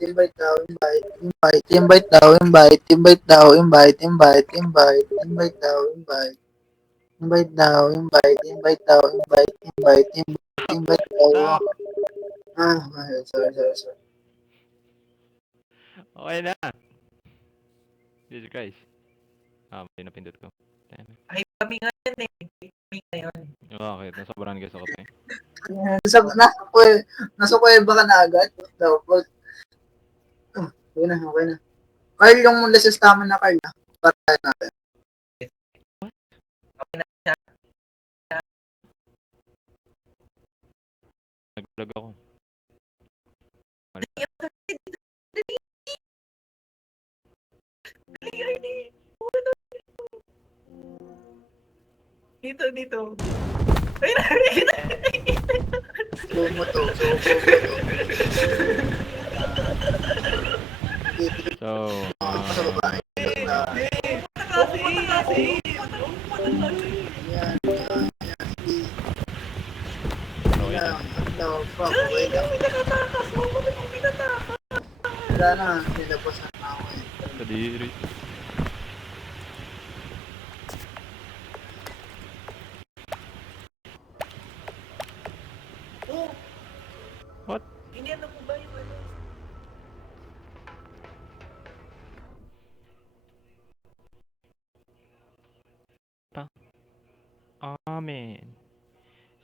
invite daw, invite daw, invite daw, invite daw, invite daw, invite daw. Stop! Sorry. Okay na! Jesus Christ. May napindot ko. Damn it. Ay, kami nga yan eh. Kami ngayon. Bakit? Nasobrahan ka sa kape? Nasa kuweba ka na agad? Dapat. Okay na. Carl, yung less stamina na Carl, ha? Para natin. Okay na siya. Nag-vlog ako. Dali, Arnie. Dito. Ay, nakikita. Sumo to. So, Sa babae. Yan. No, fuck. Wait lang. Wala na. Nilabasan na ako eh. kadiri. Oh, What? hindi ano po ba yung ano? Amen.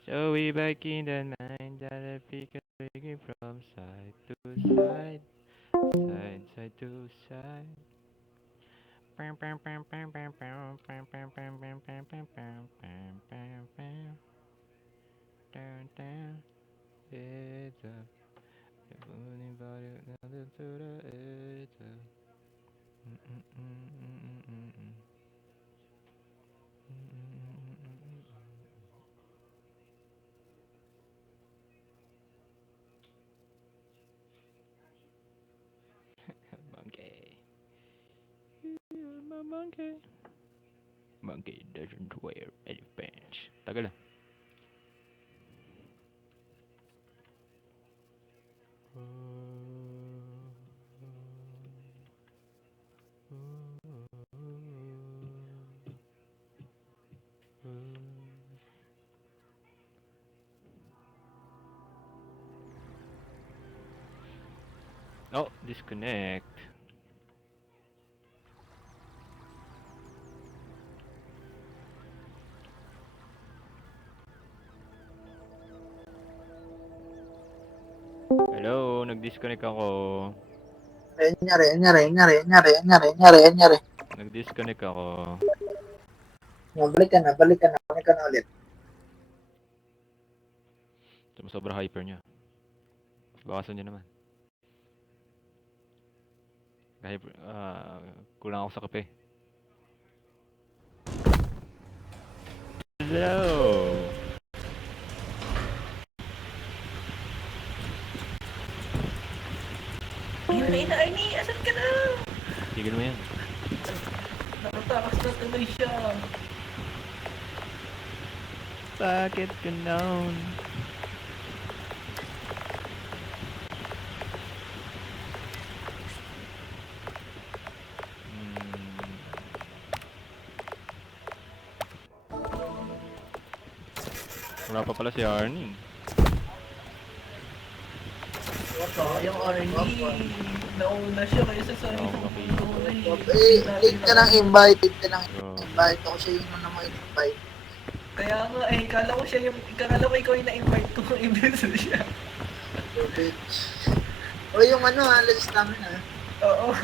So we back in the mind that I pick up breaking from side to side. Side to side. Pam pam pam pam pam pam pam pam pam pam pam pam pam pam pam pam. Down. It's up. Anybody nothing to the edge up. Monkey. I'm a monkey. Monkey doesn't wear any pants. Tagal ah. Oh, disconnect. Hello, nag-disconnect ako. Nyari. Nag-disconnect ako. Balik ka na ulit. Sobra hyper niya. Bakasan niya naman. Kahit kulang ako sa kape. Hello! Ayun na, Arnie. Asan ka na? Tigil mo yan. Nakatakas na tuloy siya. Bakit ganon? Wala pa pala si Arnie. Sayang, Arnie. Nauna siya kaysa sa akin. Late ka ng invite. Bro. Ako siya yung naman invite. Kaya nga eh, kala ko ikaw yung na-invite ko. Imbes siya. Bitch. O yung less stamina. Oo.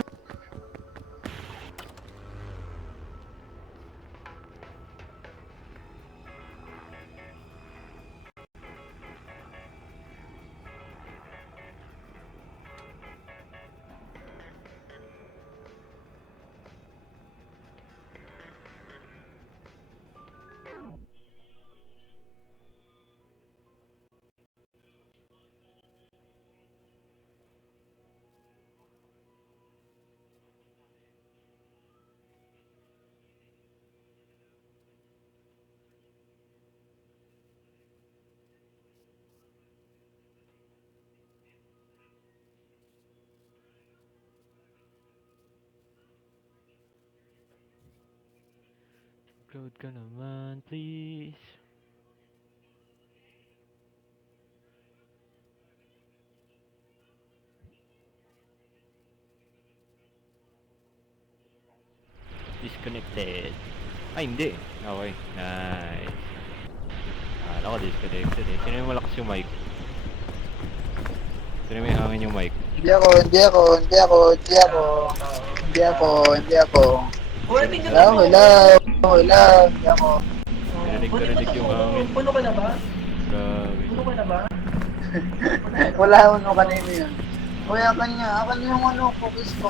Mag-upload ka naman, please. Disconnected. Ay, hindi. Okay. Nice. Akala ko disconnected eh. Sino yung malakas yung mic? Sino may hangin yung mic? Hindi ako. Tao. Hello, hindi ako. Narinig yung hangin. Puno ka na ba? Grabe. Puno ka na ba? Wala uno kanino yun. Kuya, akan yung ano, focus ko.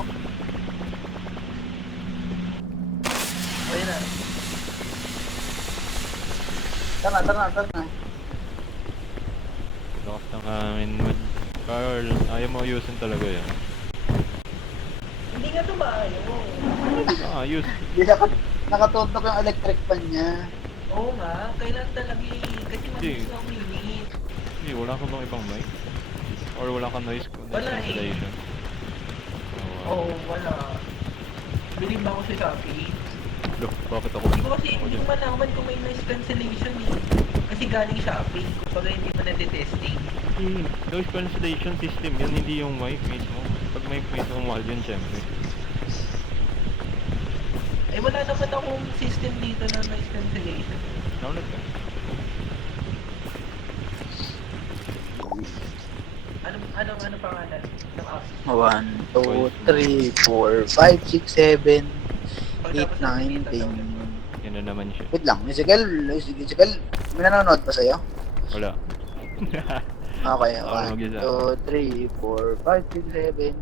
Ayun na. Tara. Lakas ng hangin mo. Carl, ayaw mo ayusin talaga yan. Hindi nga ito maayo. Ayos. Hindi nakatutok yung electric fan niya. Oo nga, kailan talaga kasi Hindi. mabilis na uminit. Hindi, wala ka bang ibang mic? Or wala kang noise Wala eh. cancellation? Oo, wala. Bilib ba ako sa Shopee? Look, bakit ako? Hindi ko malaman kung may noise cancellation eh. Kasi galing Shopee, kumbaga hindi pa natitesting. Noise cancellation system, yan hindi yung mic mismo. Pag mic mismo, mahal yun syempre. Eh wala naman akong system dito na noise cancellation. Download ka. Ano pangalan ng app? 1, 2, 3, 4, 5, 6, 7, 8, 9, 10. Yan na naman siya. Wait lang, musical, may nanonood pa sa'yo? Wala. Okay, Ako na mag-isa. 1, 2, 3, 4, 5, 6, 7,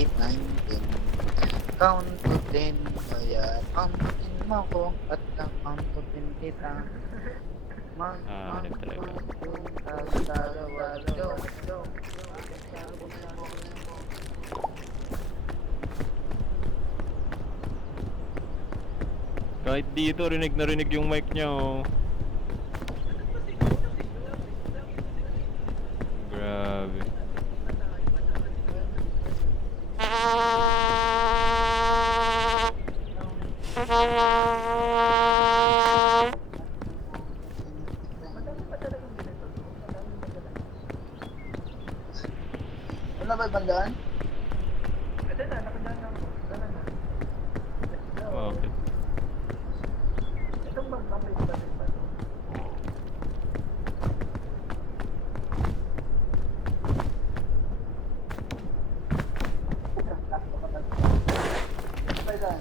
8, 9, 10. Count to 10, kaya countin mo ko at count to 10 kita. Alam talaga. Kahit dito, rinig na rinig yung mic niya, oh. Grabe. Ano ba ibang daan? Ito na, nakadaan na ako. Tara na. Let's go. Okay. Itong bangka ba ito? May daan.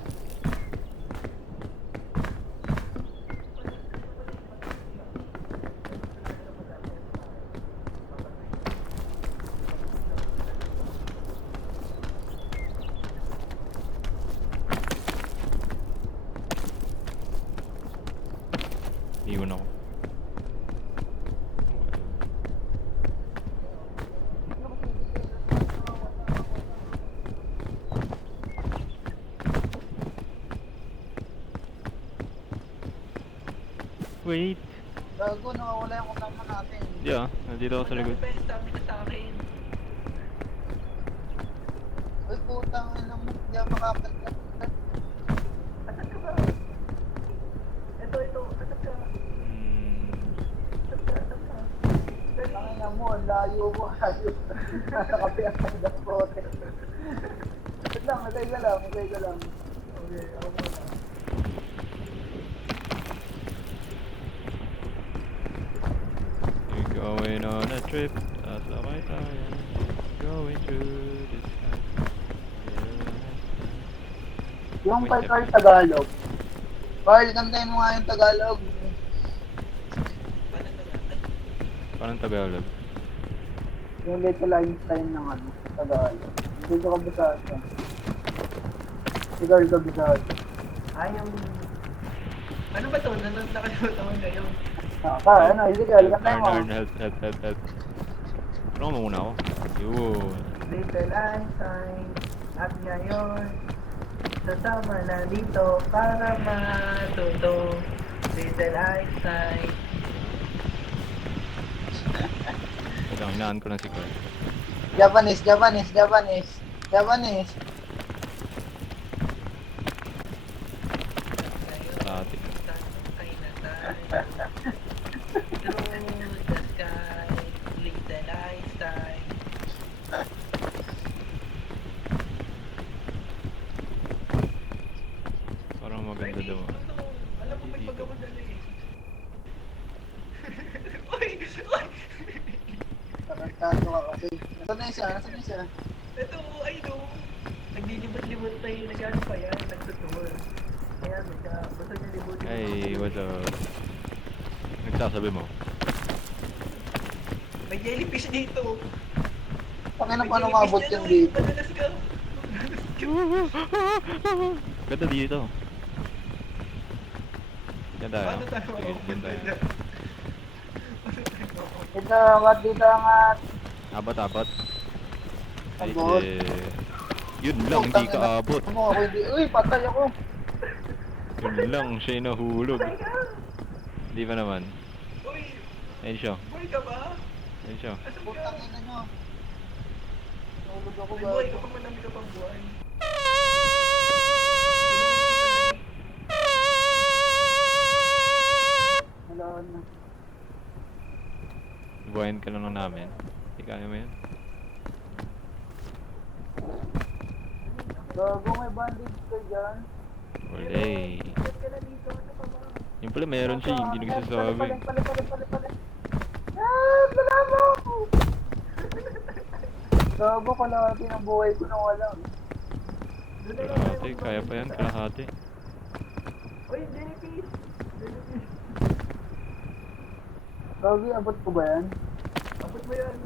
Iwan ako. Wait. Gago, nakawala yung kasama natin. Hindi nandito ako sa likod. May stamina sa akin. Uy, putang ina mo, hindi ako makapagkat. Asan ka ba? Ito. Asan ka? Asan ka? Tangina mo, ang layo mo. Nasa kape ang pagdapote. Wait lang, magay ka lang. Okay, ako muna. You're going on a trip. Sasabay tayo. Going through the sky. Yung kay Carl Tagalog. Carl, kantayin mo nga yung Tagalog. Parang Tagalog. Yung Little Einstein ng ano, Tagalog. Hindi ko kabisado. Si Carl kabisado. Yung... Ano ba ito? Nakalimutan ko ngayon. Carl, ano, si Carl, kantayin mo. Arn, help. Ano mo muna ako? Yun. Little Einstein at ngayon sasama na dito para matuto. Little Einstein. Ito, hinaan ko lang si Carl. Japanese. Dati. the sky, little Einstein. Parang maganda daw. Alam mo, may Dito. pagkamadali. Uy! Uy! Tarantado ka kasi. Nasaan na siya? Nasaan na siya? Ito, ay no. Naglilibot-libot na yun. Nag-ano pa yan? Nagtutur. Kaya basta niya libot. Hey, what's up? Nagsasabi mo? May jellyfish dito. Pakina May paano jellyfish mabot dyan, yan uy. dito? Madalas ka. Ganda dito. Diyan tayo. Paano tayo Sige, diyan tayo. makapunta dyan? Dito, what dito ang Abot-abot. Ay, Abot. yun lang, hindi ka abot. Ano ako hindi? Uy, patay ako. Yun lang, siya'y nahulog. Hindi pa naman. Uy! Ayun siya. Boy ka ba? Ayun siya. Asan ka? Putang ina nyo. Nahulog ako Ay, ba? boy, kapag malami ka pang buhay. Wala na. Buhayin ka lang namin. Hindi kaya mo yan. Gago, may bandage ka dyan. Wala eh. Yung pala meron siya, hindi nagsasabi. Pali. Ah, salamat ako. Gago, kalahati ng buhay ko na wala. Kalahati, kaya pa yan, kalahati. Uy, jellyfish! Jellyfish! Gago, abot ko ba yan? Abot mo yan.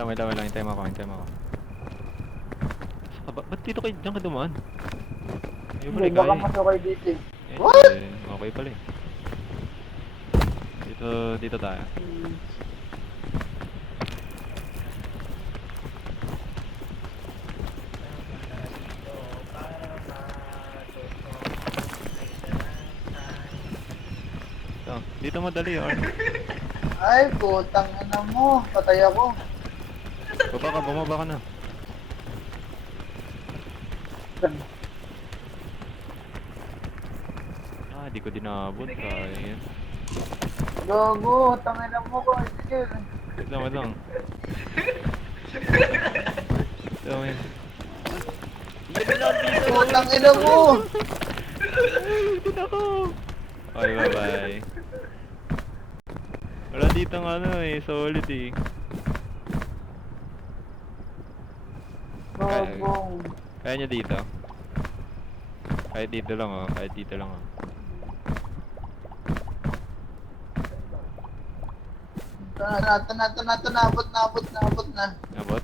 Wait lang, hintay mo ako. Ba't dito kayo, dyan ka dumaan? Ayaw pala Hindi, baka kaya masukay dito eh. eh. What? Okay pala eh. Dito tayo. Dito madali yun. Ay, putang ina mo. Patay ako. Bumaba ka na. Di ko dinabot. Sayang. Gago, tangin mo ko. Sige. Wait lang. Tawin. Putang ina mo. Dito ako. Okay, bye-bye. Wala dito ng ano eh, solid eh. Gago. Kaya niya dito? Kahit dito lang oh, Nabot na. Abot?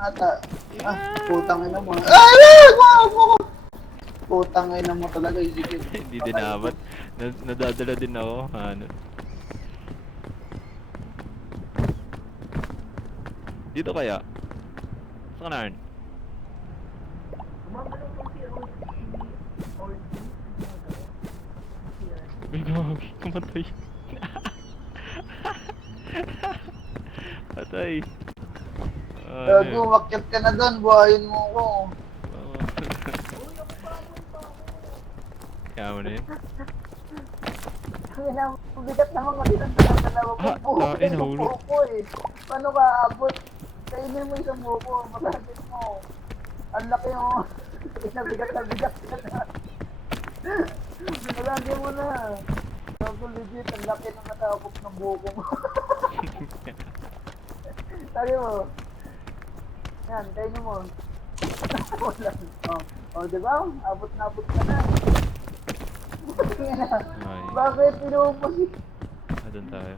Ata. Ah, putang ina mo. Ay, wow mo. Putang ina mo talaga, Ezekiel. Hindi din abot. Nadadala din ako. Ano? Dito kaya? Saan ka na, Arn? Umamalong kung si Orgy. Uy, gumagi. Kumatay. Patay. Gago, wakyat ka na doon. Buhayin mo ko. Kaya mo na yun. Ang bigat naman kasi ng dalawa ko. Ah, nahulog. Buko eh. Paano ka abot? Kainin mo isang buko. Masakit mo. Ang laki mo. Bigat ka na. Malagi mo na. Gago, legit. Ang laki ng natakop ng buko mo. Sabi mo. Yan, kainin mo. Wala. Oh, diba? Abot ka na. Ay. Bakit pinupos? Doon tayo.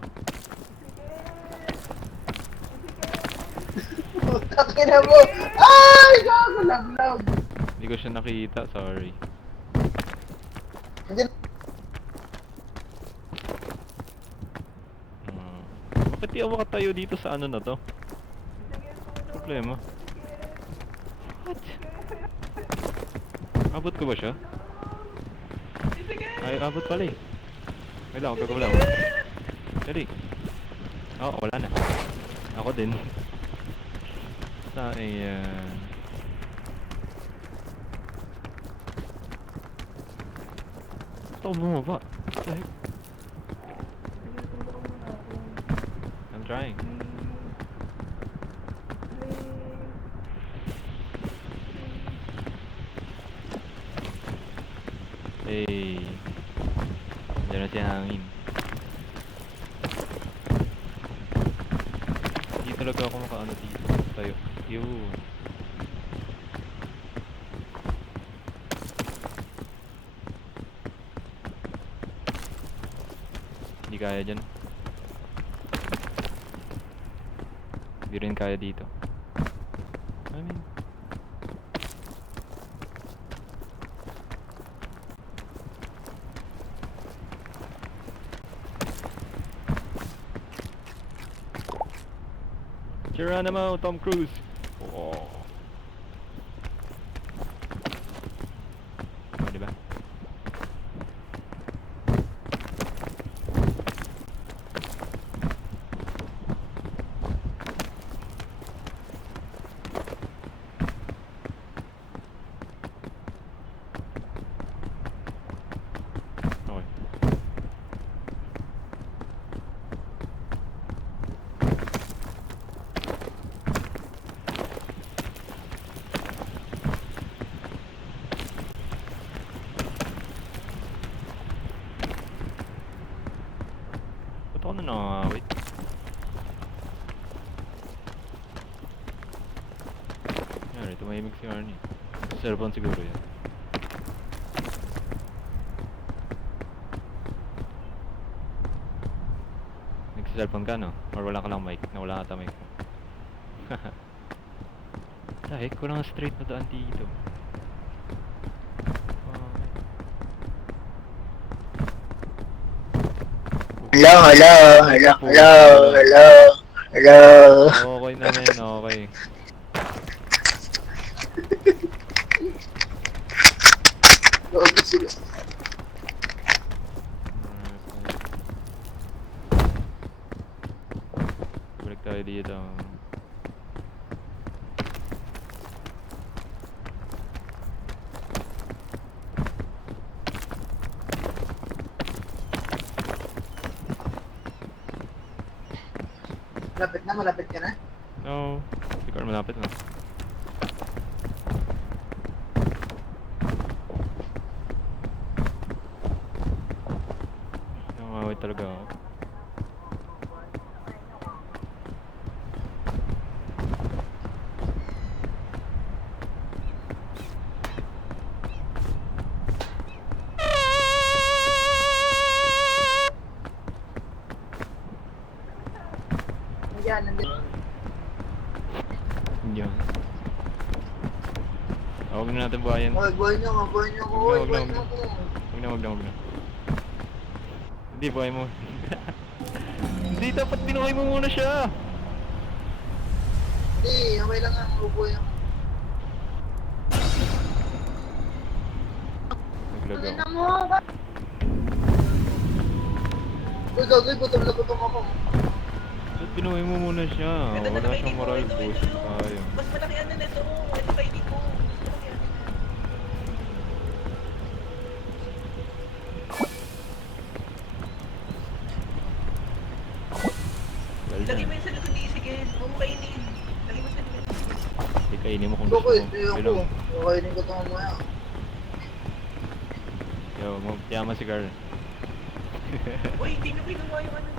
Putang ina mo! Ay! Gago, laglag! Hindi ko siya nakita, sorry. Hindi. Bakit di ako makatayo dito sa ano na to? Problema. What? Abot ko ba siya? Ay, abot pala eh. Wait lang, gagawin lang. Dali. Oo, wala na. Ako din. Ayan. Ito, bumaba. Like, I'm trying. Hey, diyan na si hangin. Hindi talaga ako makaano dito. Tayo. Yun. Hindi kaya dyan. Hindi rin kaya dito. I mean, Geronimo, Tom Cruise. Oh. Oh, diba? Okay. Ba't ako na wait? Yan, tumahimik si Arnie. Cellphone siguro yan. Nagsi-cellphone ka, no? Or wala ka lang mic? Nawala ka mic mo. Dahil, kulang straight na daan dito. Hello, hello, hello, hello, hello, hello. Okay na men, okay. Grabe sila. Balik tayo dito. Malapit ka na? No, siguro malapit na. Namawit talaga ako. Yan, nandito. Yun. Huwag na natin buhayin. Oy, buhay niyo ako, buhay niyo ako, Wag na, oy, wag na, buhay wag niyo na. ako. Wag na. Hindi, buhay mo. Hindi, dapat binuhay mo muna siya. Hindi, okay lang nga, buhay ako. Naglag ako. mo, ba? Uy, gagawin, gutom ako. Dapat binuhay mo muna siya. Ito na Wala naman, siyang moral boost tayo. Mas malaki ano nito. Ito pa hindi ko. Mas malaki ano. Well Lagi mo done. yung sa likod ni sige. Huwag mo kainin. Lagi mo sa likod. Hindi, kainin mo kung gusto Okay, mo. hindi Okay ako. lang. Kakainin ko ito mamaya. Yo, magtiyama si Carl. Uy, hindi nyo kinuha yung ano.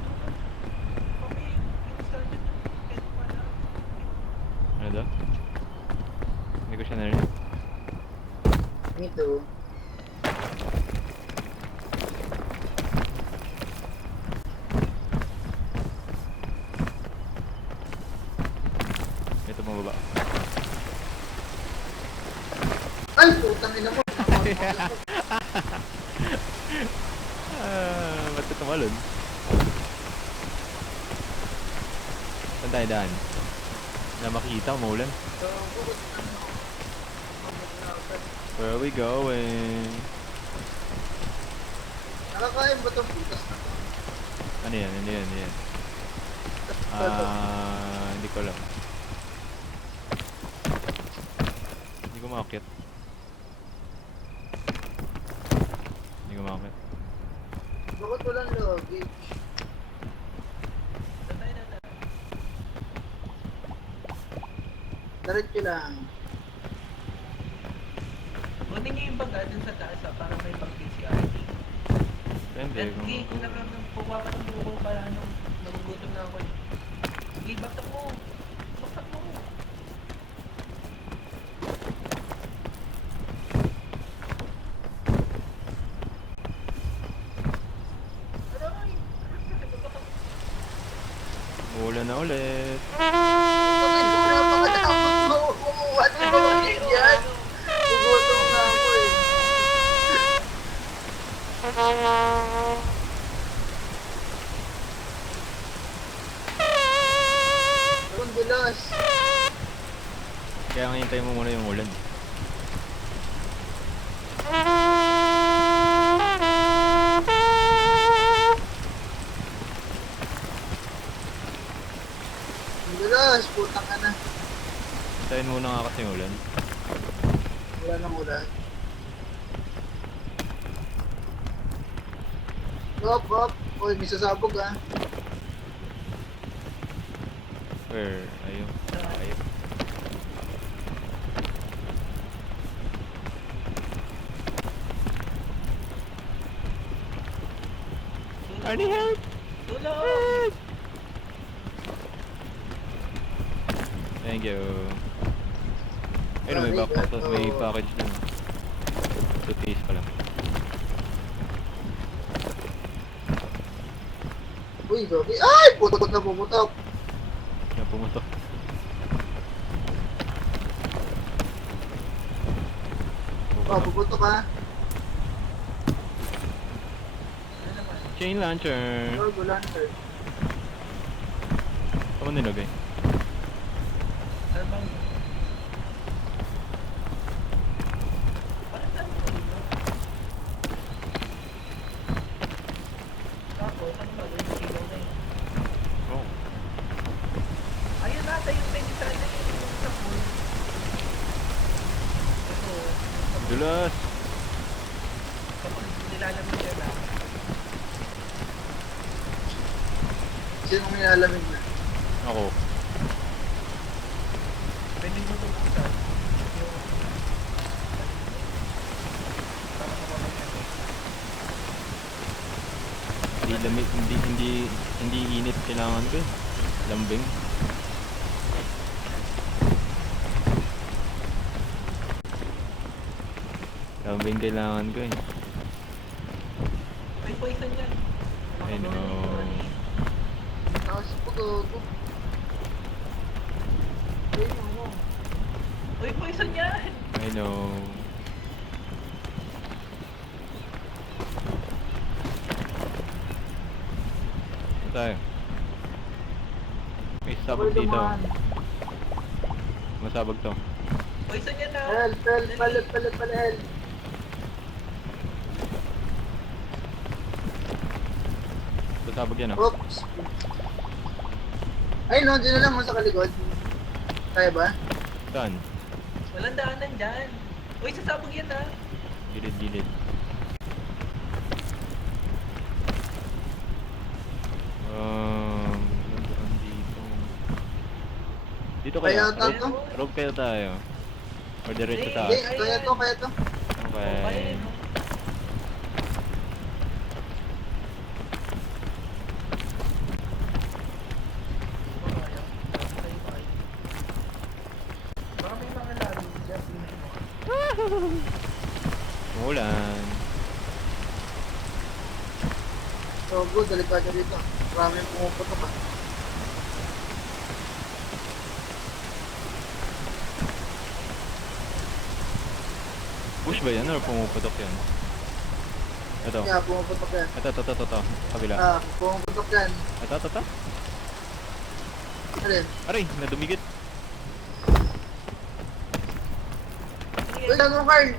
Okay, yung started nyo. Ito pala. Ano daw? Hindi ko siya narinig. Me too. Ito mababa. Ay, putang ina mo. Ba't ito tumalon? Saan tayo daan? Na makita, umuulan. Where are we going? Nakakain ba itong putas na to? Ano yan? Hindi ko alam. Hindi ko makakit. Oh, gauge. Tatay na tayo. Diretso lang. Kunin niyo yung baga dun sa taas para may pag-PCRT. Depende At kung... kung kukuha ka ng buko para nagugutom na ako. Sige, baktak mo. Baktak mo. Aray! Uulan na ulit. Bakit napakatapos mo? Umuuwan na naman yan. Gugutom na ako eh. Ang bilas. Kaya hintay mo muna yung ulan. Ang bilas. Putang ka na. Hintayin muna nga kasi yung ulan. Wala nang ulan. Hop, hop. Uy, may sasabog ah. Where? Ayun. Ayun. Arnie, help! Tulong! Thank you. Ayun, may backpack. May package dun. Toothpaste pala. Uy, babi. Ay! Putok na pumutok. Yan, pumutok. Oh, puputok ha. Chain launcher. Oh, gulan sir. Ako nilagay. Ano bang... Parang saan mo dito? Tapos, ano ba? Yung ilaw na yun. Oh. Ayun na, tayo yung pwede sa atin yung sa pool. Ito, Dulas! kapag nilalamig siya na, Sino may alamig na? Ako. pwede mo tutusan yung... Para kumamay ka. Hindi lamig, hindi init kailangan ko eh. Lambing. Lambing kailangan ko eh. May poison yan. I know. Tapos puto. Ayun mo. May poison yan! I know. Saan tayo? May sabog Sabay dito. dumaan. Masabog to. Poison yan na! Help, help. Masabog yan ah. Oops. Ay no, dyan na lang mo sa kalikod. Kaya ba? Saan? Walang daanan dyan. Uy, sasabog yan ha! Gilid. Nandoon dito. Dito Kaya kaya? tato? Rope kaya tayo? Or diretso Hindi. taas? Hindi, kaya to. Okay. Baka may mga lalo dyan. Umulan. So good, delikado dito. Maraming pumuputok ah. Push ba yan or pumuputok yan? Ito. Kaya pumuputok yan. Ito. Kabila. Ah, pumuputok yan. Ito. Alin? Aray, nadumigit. Uy, ano Carl?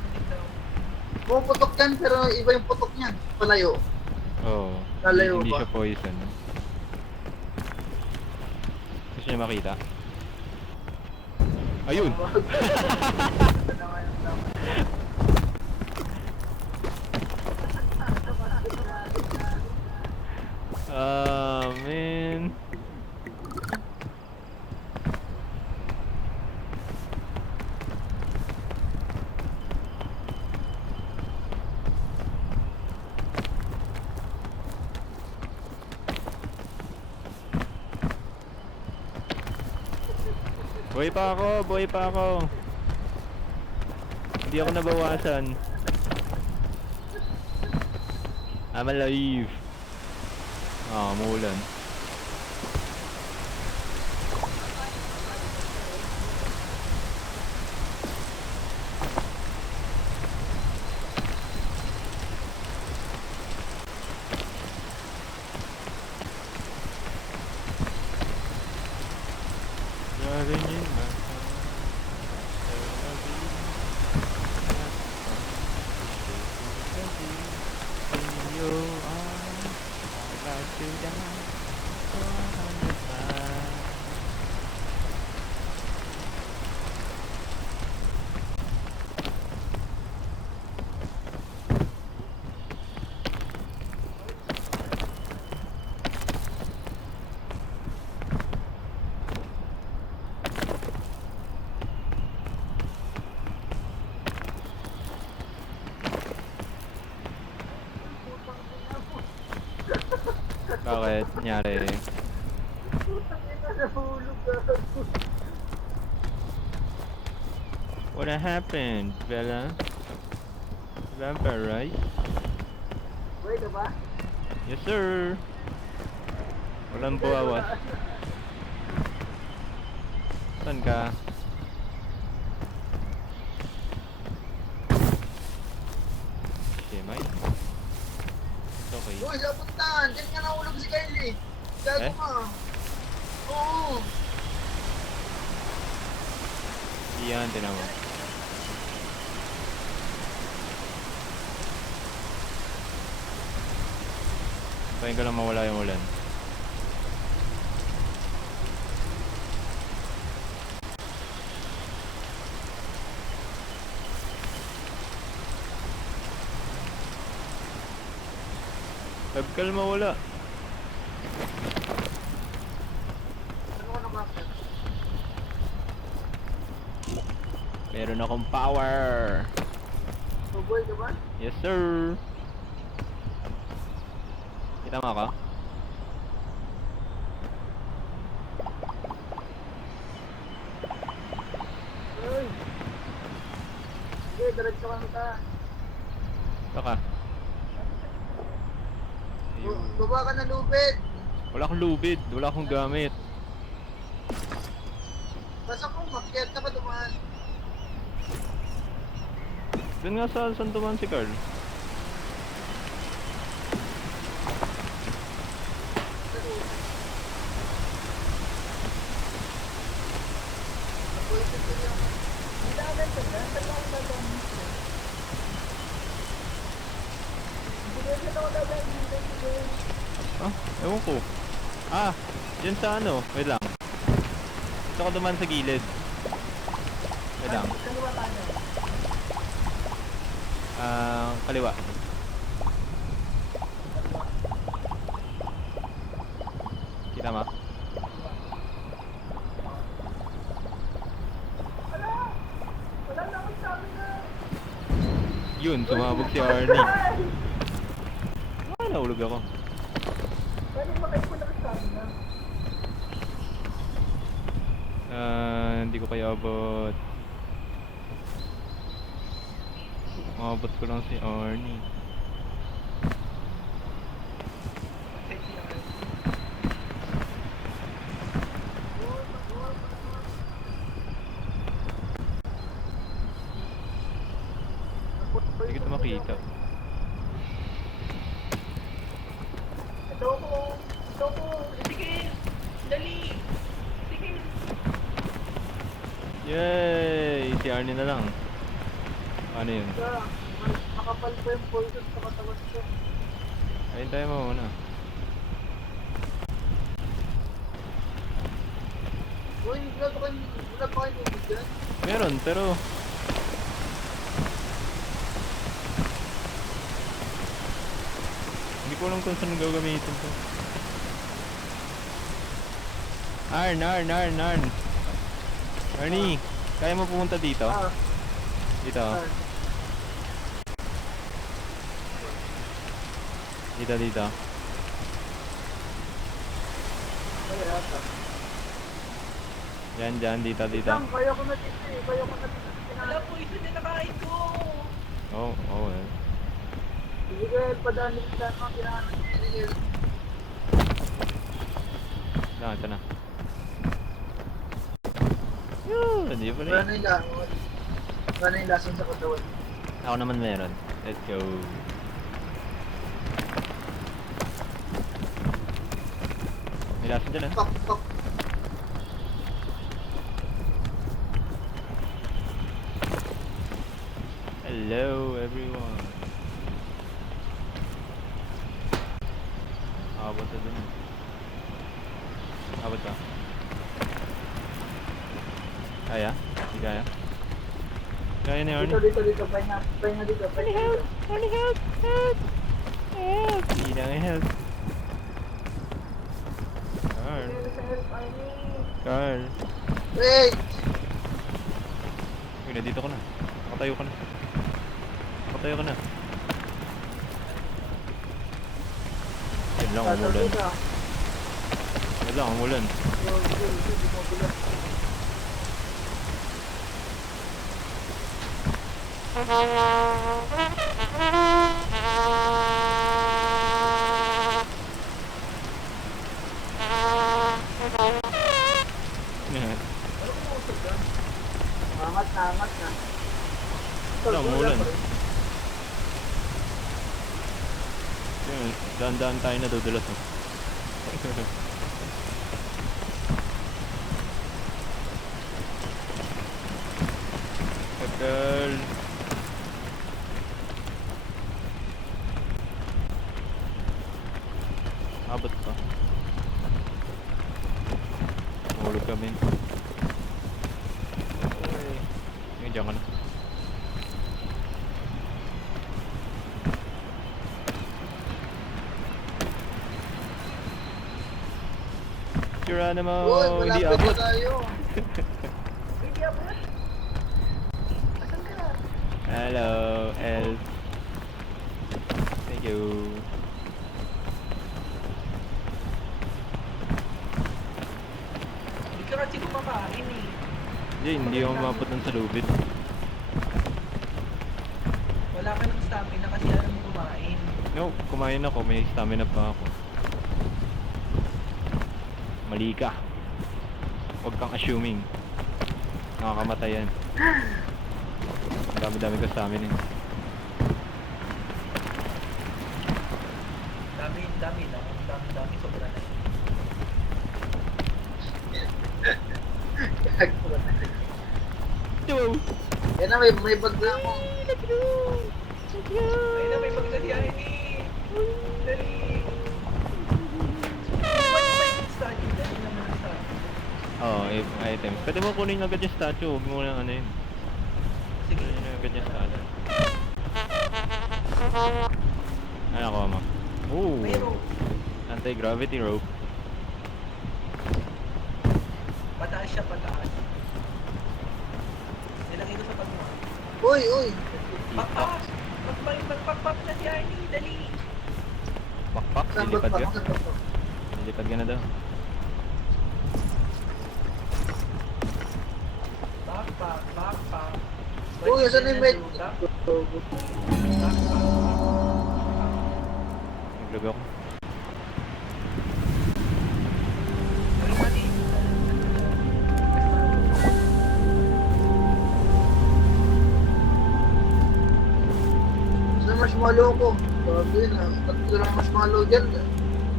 Pumuputok yan pero iba yung putok niyan. Palayo. Oo. Lalayo Hindi ba? siya poison. Gusto niya makita? Ayun! Ito na nga yung laman. Ah, man. Buhay pa ako, buhay pa ako. Hindi ako nabawasan. I'm alive. Ah, umuulan. Driving in my car. In your arms, I'd like to die for 100 miles. Bakit? Nangyari? What happened, Bella? Vampire, right? Pwede ba? Yes, sir. Walang bawas. Saan ka? Shemay? It's okay. Uy, sa puntahan! Diyan nga nahulog si Kylie! Gago Eh? ka! Oo! Iyan, tinawa. Tayin ko lang mawala yung ulan. Tabkal mawala. Ano ka nakakit? Meron akong power. Mabuhay ka ba? Yes, sir. Kita mo ako? Uy! Sige, diretso ka ka. Saka. Ayun. Baba ka ng lubid! Wala akong lubid. Wala akong gamit. Basta kung makyat ka pa dumaan. Doon nga sa San Tomas si Carl. Ah, ewan ko. Ah, yun sa ano. Wait lang. Gusto ko duman sa gilid. Wait lang. Ah, kaliwa. Kita mo? Yun, sumabog si Arnie. Ah, nahulog ako. Hindi ko kaya abot. Mabot ko lang si Arnie. Hindi kita makita. Ito ko! Ito ko! Sige! Dali! Sige! Yay! Si Arnie na lang. Ano yun? Nakapal pa yung poison sa katawan ko. Ayun tayo mo muna. Uy, wala pa kayo lubid dyan? Meron, pero hindi ko alam kung saan gagamitin to. Arn. Arnie, kaya mo pumunta dito? Ah, Dito. ah. Dito. Ay, ata. Dyan, dito. Lang, kaya ko na dito eh. Kaya ko na dito. Alam po, isa din nakain ko. Oh, well. Sige, girl, padali yung daan mo. Kailangan ng Ariel. Ito na. Yun, hindi pa Wala rin. na yung lamon. Wala na yung lason sa katawan. Ako naman meron. Let's go. May lason dyan ah. Pak. Hello everyone. Abot na dun. Abot ba? Kaya? Hindi kaya? Kaya ni Arnie? Dito. Pahinga dito. Arnie help! Hindi na help. Carl. Wait! Uy, nandito ka na. Nakatayo ka na. Yan lang, umulan. Yan lang, umulan. Angat na. Wala, umulan. Yun, daan-daan tayo nadudulas. Oh. Tagal. Abot pa. Mahulog kami. Ngayon dyan ka na. Geronimo! Uy, Hindi malapit abot! na tayo. Hindi abot? Asan ka na? Hello, elf. Thank you. Hindi ka kasi kumakain eh. Hindi ako mapot ng salubit. Wala ka ng stamina kasi alam mo kumain. No, kumain ako. May stamina pa ako. Mali ka. Huwag kang assuming. Nakakamatay yan. Ang dami-dami ko stamina. Dami lang. Dami sobra na. Yo! Yan na, may bag na ako. Ayun na, may bag na diyan eh. Dali. Dali naman ang statue. Oo, items. Pwede mo kunin agad yung statue. Huwag mo lang ano yun. Sige. Kunin mo agad yung statue. Ano ako mo? Ooh! May rope. Anti-gravity rope. Pataas siya, pataas. Nilagay ko sa pag mo. Uy! Pakpak! Magpakpak na si Arnie, dali! Pakpak, lilipad ka. Lilipad ka na daw. Backpack. Uy, asan na yung med? Naglag ako. Sa marshmallow ko. Sabi na, tatlo lang marshmallow dyan.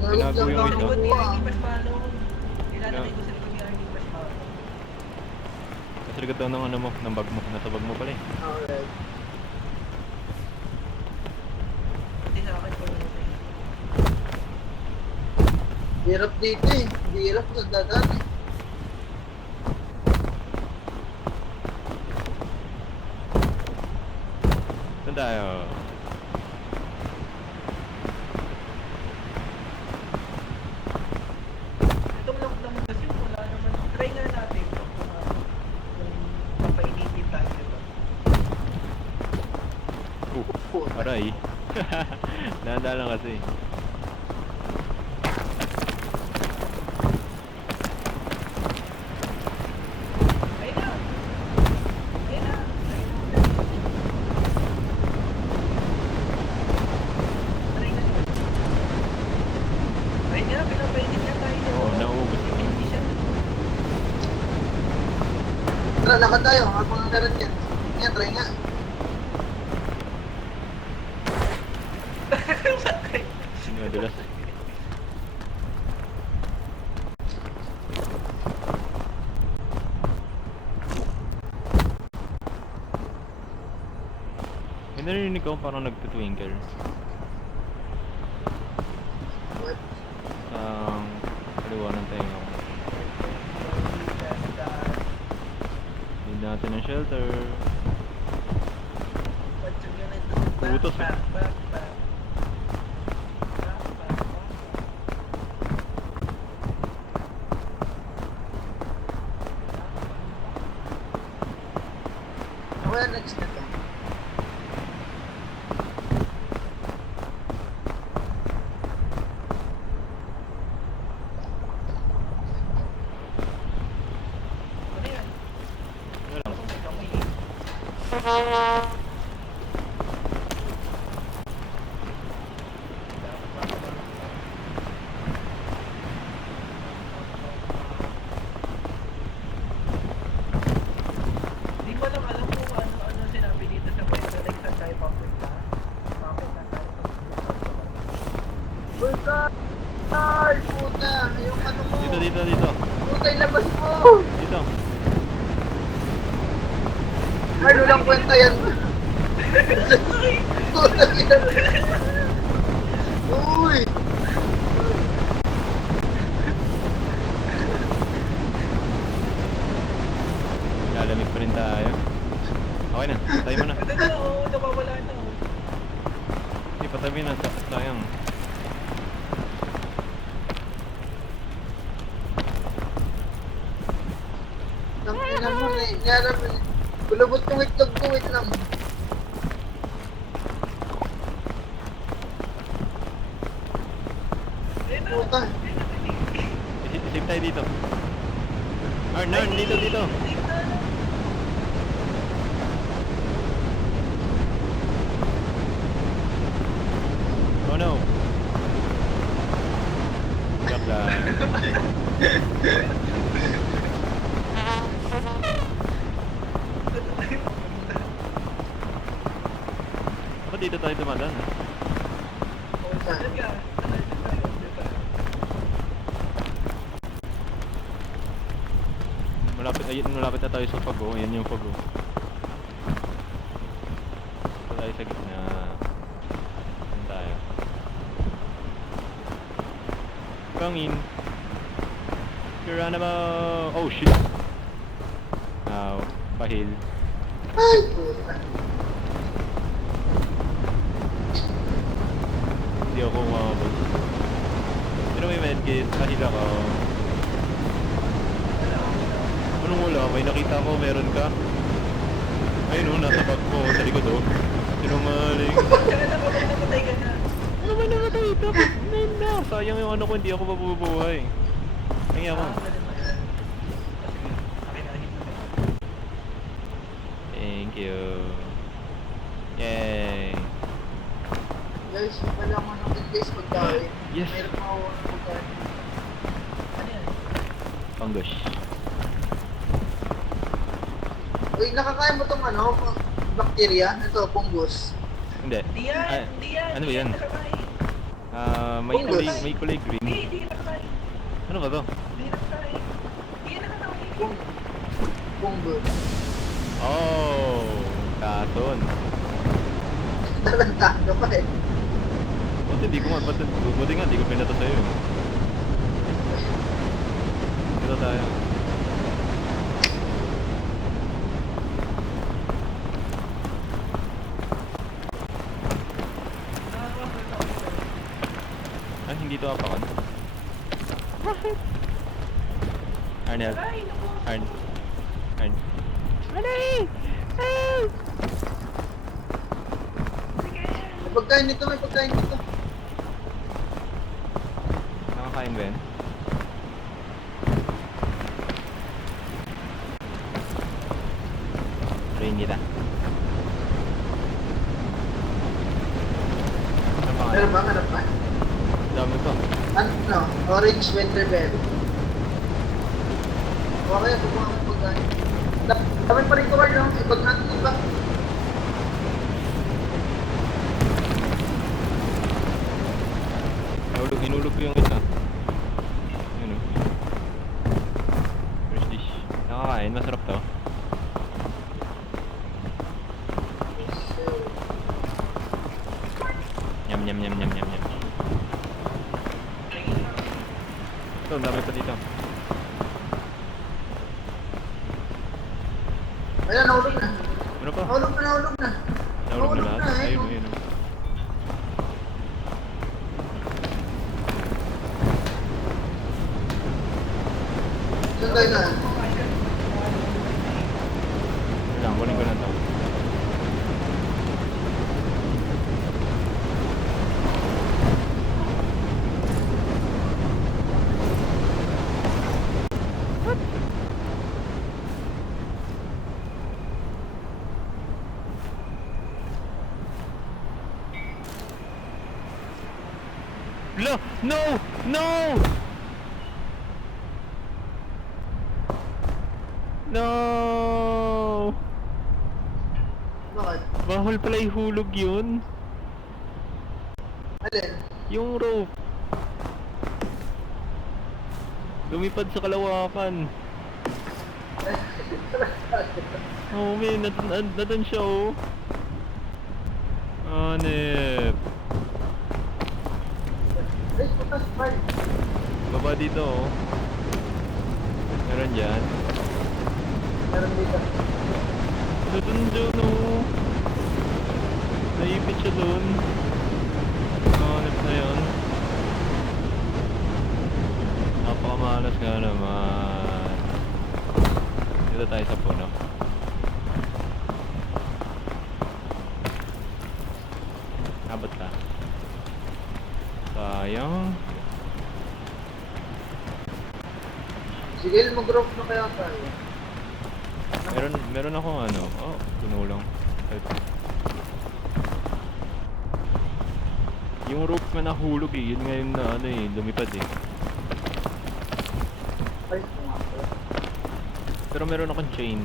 Binago yung Lang window. ako, ah. Ilalagay ko sa likod ni Arnie marshmallow. Nasa likod daw ng ano mo, ng bag mo. Nasa bag mo pala eh. Alright. Hindi sa akin ko lang ito. Hirap dito eh. Hirap sa dadan eh. Saan tayo? Itong lock naman kasi wala Puta. Aray. Dahan-dahan lang kasi. Ayun na! Ayun na! Aray na. Ayun na, pinapainit na tayo. Oo, nauubos ko. Hindi siya. Tara, lakad tayo. Habang ang meron yan. Yan, try nga. Hindi madulas. May narinig ko parang nagtutwinkle. What? Kaliwa ng tenga ko. Need natin ng shelter. Putos, eh. Ako yan, next na to. Ano yan? Wala lang. Di ko lang alam kung ano sinabi dito sa kwento. Like, saan tayo papunta? Bakit na tayo papunta? Puta! Ay, puta! Yung ano mo! Dito. Puta, ilabas mo! Dito. Ay, walang kwenta yan. Puta, yan. Uy! Lalamig pa rin tayo. Okay na, tayo mo na. Ito na, oo, nawawala na. Hindi, patabi na. Sayang. Ang ina mo na inarap. Kulubot kong itlog ko, wait lang. Ayun na. Puta. Save tayo dito. Arn, dito. Oh no. Joke lang. Ako dito tayo dumadaan eh. Saan ka? Saan tayo? Malapit na tayo sa Fago. Yan yung Fago. Dito tayo sa gitna. Yan tayo. Kangin. Geronimo! Oh shit! Ow. Pahil. Ay, puta. Hindi ako umabot. Pero may medkit. Pahil ako. Anong wala? May nakita ko, meron ka. Ayun oh, nasa bag ko, sa likod oh. Sinungaling. Saan na, kapag namatay ka na. Ano ba namatay ito? Ngayon na. Sayang yung ano ko, hindi ako mabubuhay. Nangyay ako. Thank you. Yay. Guys, yung pala mo nung in-case pagkain. Yes. Meron ako ng pagkain. Ano yan? Panggosh. Uy, nakakain mo tong ano, bacteria? Ito, fungus. Hindi. Di yan, Ay, di yan. ano ba di yan? nakakain. May Fungus. kulay green. Di nakakain. Ano ba to? Di nakakain. Di nakakain. Fungus. Oh, katon. Talantado pa eh. Buti nga, di ko pinato sa'yo. Dito tayo. Ay, hindi to apakan. Arnel. Ay, naku. Arn. Arnel! Help! Sige. pagkain dito, may pagkain dito. Nakakain ba yan? Train kita. Ano pa Meron ba? Meron ba? Dami pa. Ano? Orange winter berry. Okay, kumuha ko pagkain. Dami pa rin ko rin lang. Ibag natin iba. Hinulog ko yung isa. Yun o. First dish. Nakakain, masarap to. Yum yum yum yum yum yum. Ito, ang dami pa dito. Ayan, nahulog na. Ano pa? Nahulog na, nahulog na. Nahulog na lahat? Ayun o, yun o. Saan tayo na? Wait lang, kunin ko na to. Lo! No! No! No! Bakit? Bawal pala ihulog yun. Alin? Yung rope. Lumipad sa kalawakan. Oh, man. Nandun siya, oh. Hanep. Ay, putas, Mark. Baba dito, oh. Meron dyan. Meron dito. Dun, oh. Naipit siya dun. Hanep na yun. Napakamalas nga naman. Dito tayo sa puno. Abot ka. Sayang. Sige, mag-rope na kaya tayo. Meron akong ano. Oh, ginulong. Yung rope na nahulog eh. Yun ngayon na ano eh. Lumipad eh. Ay, kumako. Pero meron akong chain.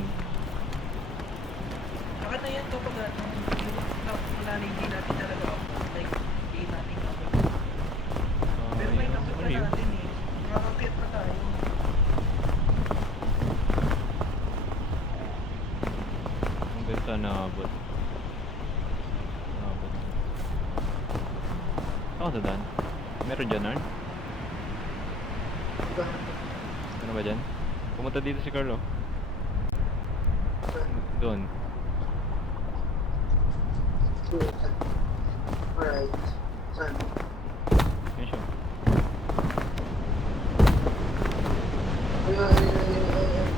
Saka na yan kapag wala na hindi natin talaga like hindi natin kapag. Pero may kapag pa ano yun? natin eh. Makakakit pa tayo. Ang ganda naabot. Ako sa Dan. Meron dyan, Arn? Ano ba dyan? Pumunta dito si Carlo. Doon. Alright. Saan? Yan siya. Ay, ay, ay, ay, ay, ay.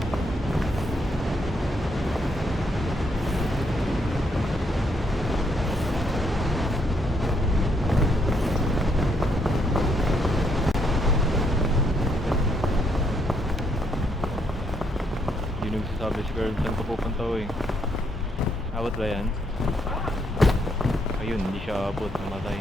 Hindi nagsasabi si Carlo saan ka pupunta eh. Abot ba yan? Ayun, hindi siya abot. Namatay.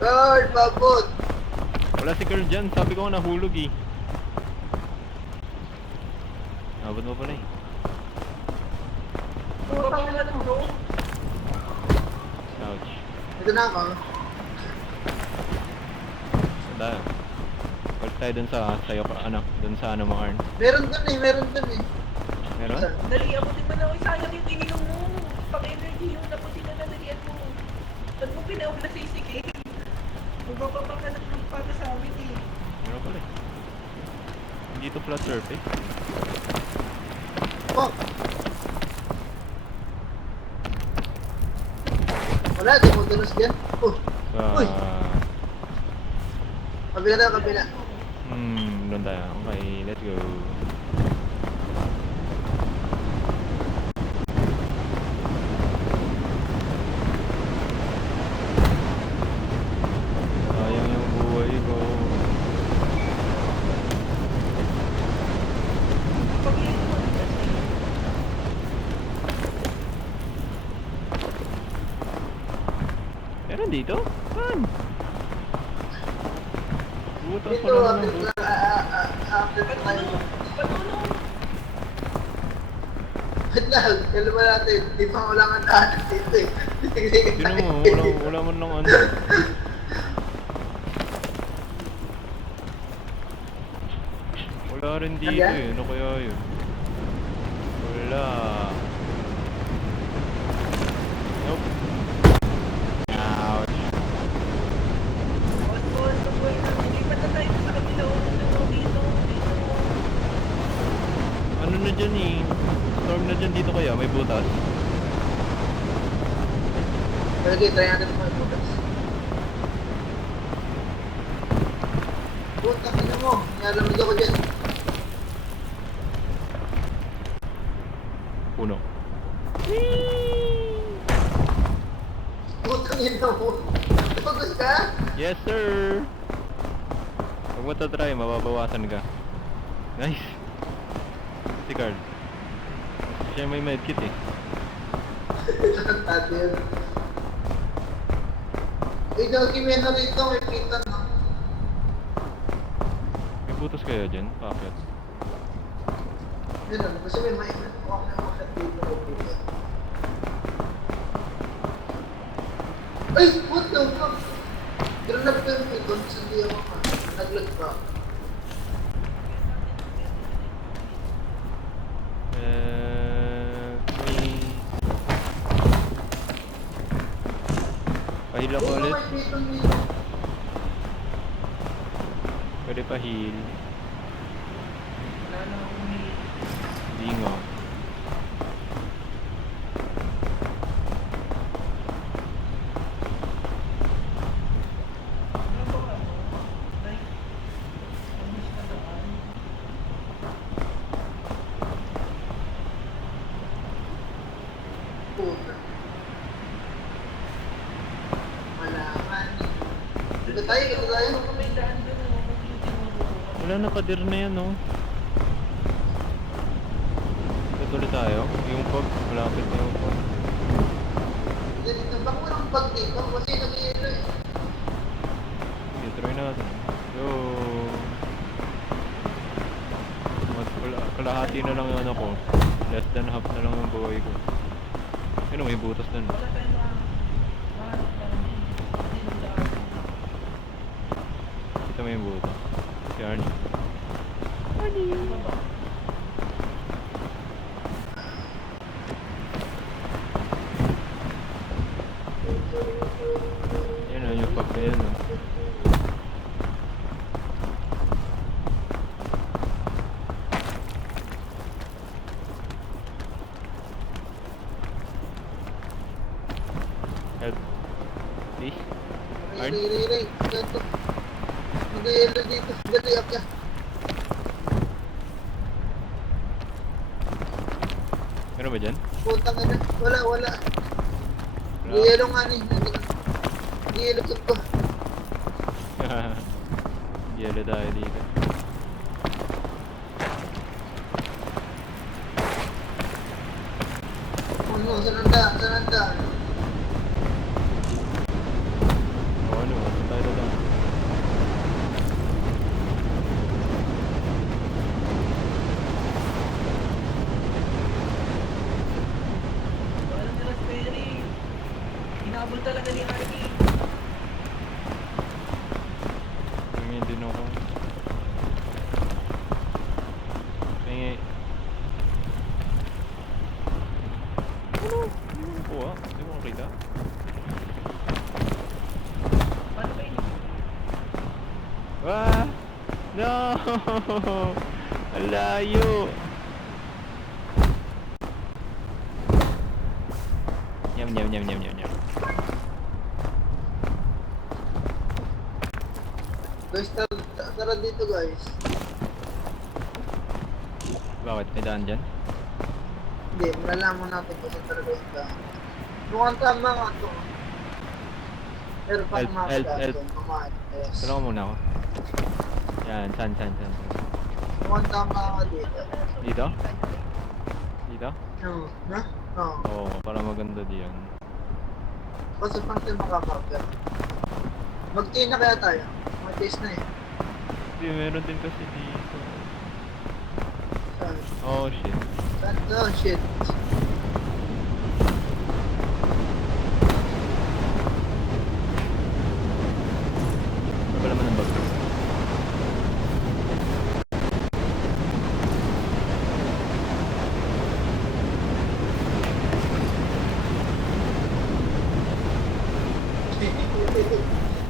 Lord, pabot! Wala si Carl dyan. Sabi ko nga nahulog eh. Abot mo pala eh. Putang ina ng bro. Ouch. Ito na ako. Sanda. Balik tayo dun sa sayo ka ano. Dun sa ano mo Arn. Meron dun eh, meron dun eh. Meron? Saan? Dali ako din man ako. Sayang yung ininom mo. Pang-energy yung naputi na nadalian mo. Ba't mo pinawag na sisikil? Magpapapanganap ng para sa amin eh. Meron pala eh. Hindi to flat surf eh. Oh! Wala, di mo dunos dyan. Oh, Uy! kabila na, kabila. Doon tayo. Okay, let's go. dito? Saan? Butas Dito, pala na ng butas. after Panuno! tayo. Panuno! Wait lang, kailan ba natin? Di pa wala nga daanan dito eh. Sino mo? Wala man lang ano. Wala rin dito Nandiyan? eh. Ano kaya yun? Wala. Nope. Ouch. Boss, pabuhay na. Lipat na tayo sa kabila. Dito. Ano na dyan eh? Storm na dyan dito kaya? May butas? Sige, try natin mga bukas. Puta, kina mo. Nalamig ako dyan. Puno. Puta, kina mo. Tapos ka? Yes sir! Huwag mo try, mababawasan ka. Nice! Si Carl. Siya may medkit eh. Tati yun. Eh, gagi may na rito. May pita na. May butas kaya dyan? Bakit? Yun lang. Kasi may mainit ko ako ng mga dito. May pita. Ay! What the fuck? Granap ko yung pito. Hindi ako ka. Naglag pa. Pahil ako Dito ulit. may pito dito. Pwede pa heal. Wala na akong may... Dingo. Ano ba ako? Like... Amis na daan. Puta. Malaman. Dito tayo, dito tayo. Ano may daan doon? Ano may tinuro? Wala na pader na yan oh. Tuloy tayo. Yung pub. Malapit na yung pub. Dito, baka walang bag dito. Kasi nag-iilo eh. Okay, try natin. Yo. Kalahati na lang yung ano ko. Less than half na lang yung buhay ko. Ano, may butas dun. Wala tayong mahanap na rin. Hindi nang daan. Kita mo yung butas. Si Arnie. Ano ba? Yan o, yung pub na yan o. Help. Please. Arn? Ray. Dito. Nag-iilo dito. Dali, akya. Meron ba dyan? Puta ka na. Wala. Nag-iilo nga ni. Nag-iilo ko. Yelo tayo dito. Ano, sananda. O ano, saan tayo dadaan? Walang ni Raspberry. Hinabol talaga ni Arnie. Tingin din ako. Tingin. Ano? Hindi mo nakuha? Hindi mo nakita? Paano ba yun? Ah! No! Ang layo! Nyam. Guys, tara dito guys. Bakit? May daan dyan? Hindi, malalaman natin kung saan talaga yung daan. Mukhang tama nga ito. Pero pa Help. natin, kumain. Yes. Tulungan ko muna ako. Yan, saan? Mukhang tama nga dito. Dito? Dito? Ha? Oo. Oo, para maganda diyan. Kasi pang tayo makaka-cover. Mag-tea na kaya tayo. Mag-taste na eh. Hindi, meron din kasi dito. Saan? Oh shit. Saan? Oh shit. Ano ba naman ang bag?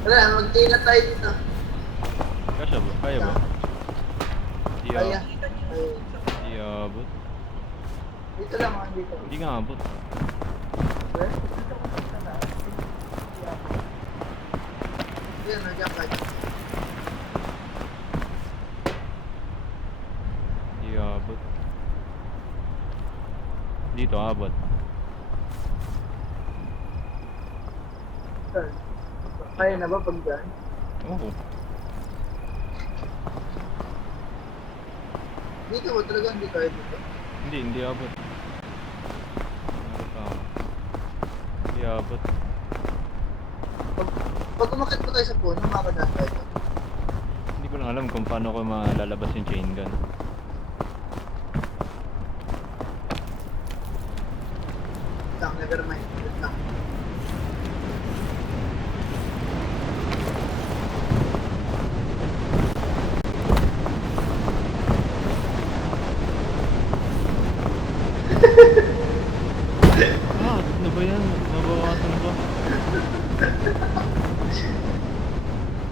Wala, mag-tea na tayo dito. Kasya ba? Kaya ba? Di Kaya. ab- Kita niyo Ay, di abot. dito lang ako, dito. Hindi nga abot. Eh? dito ko sa taas. Yan, nandiyan ka. Di abot. Dito abot. Saan? Kaya na ba pag dyan? Oo. Dito ba talaga hindi kaya dito? Hindi abot. Ano pa? Hindi abot. Pag umakit pa tayo sa puno, makakadaan tayo. Hindi ko lang alam kung paano ko malalabas yung chain gun. Lang, never mind. Wait lang. Ah, ano ba yan? Nabawasan ba?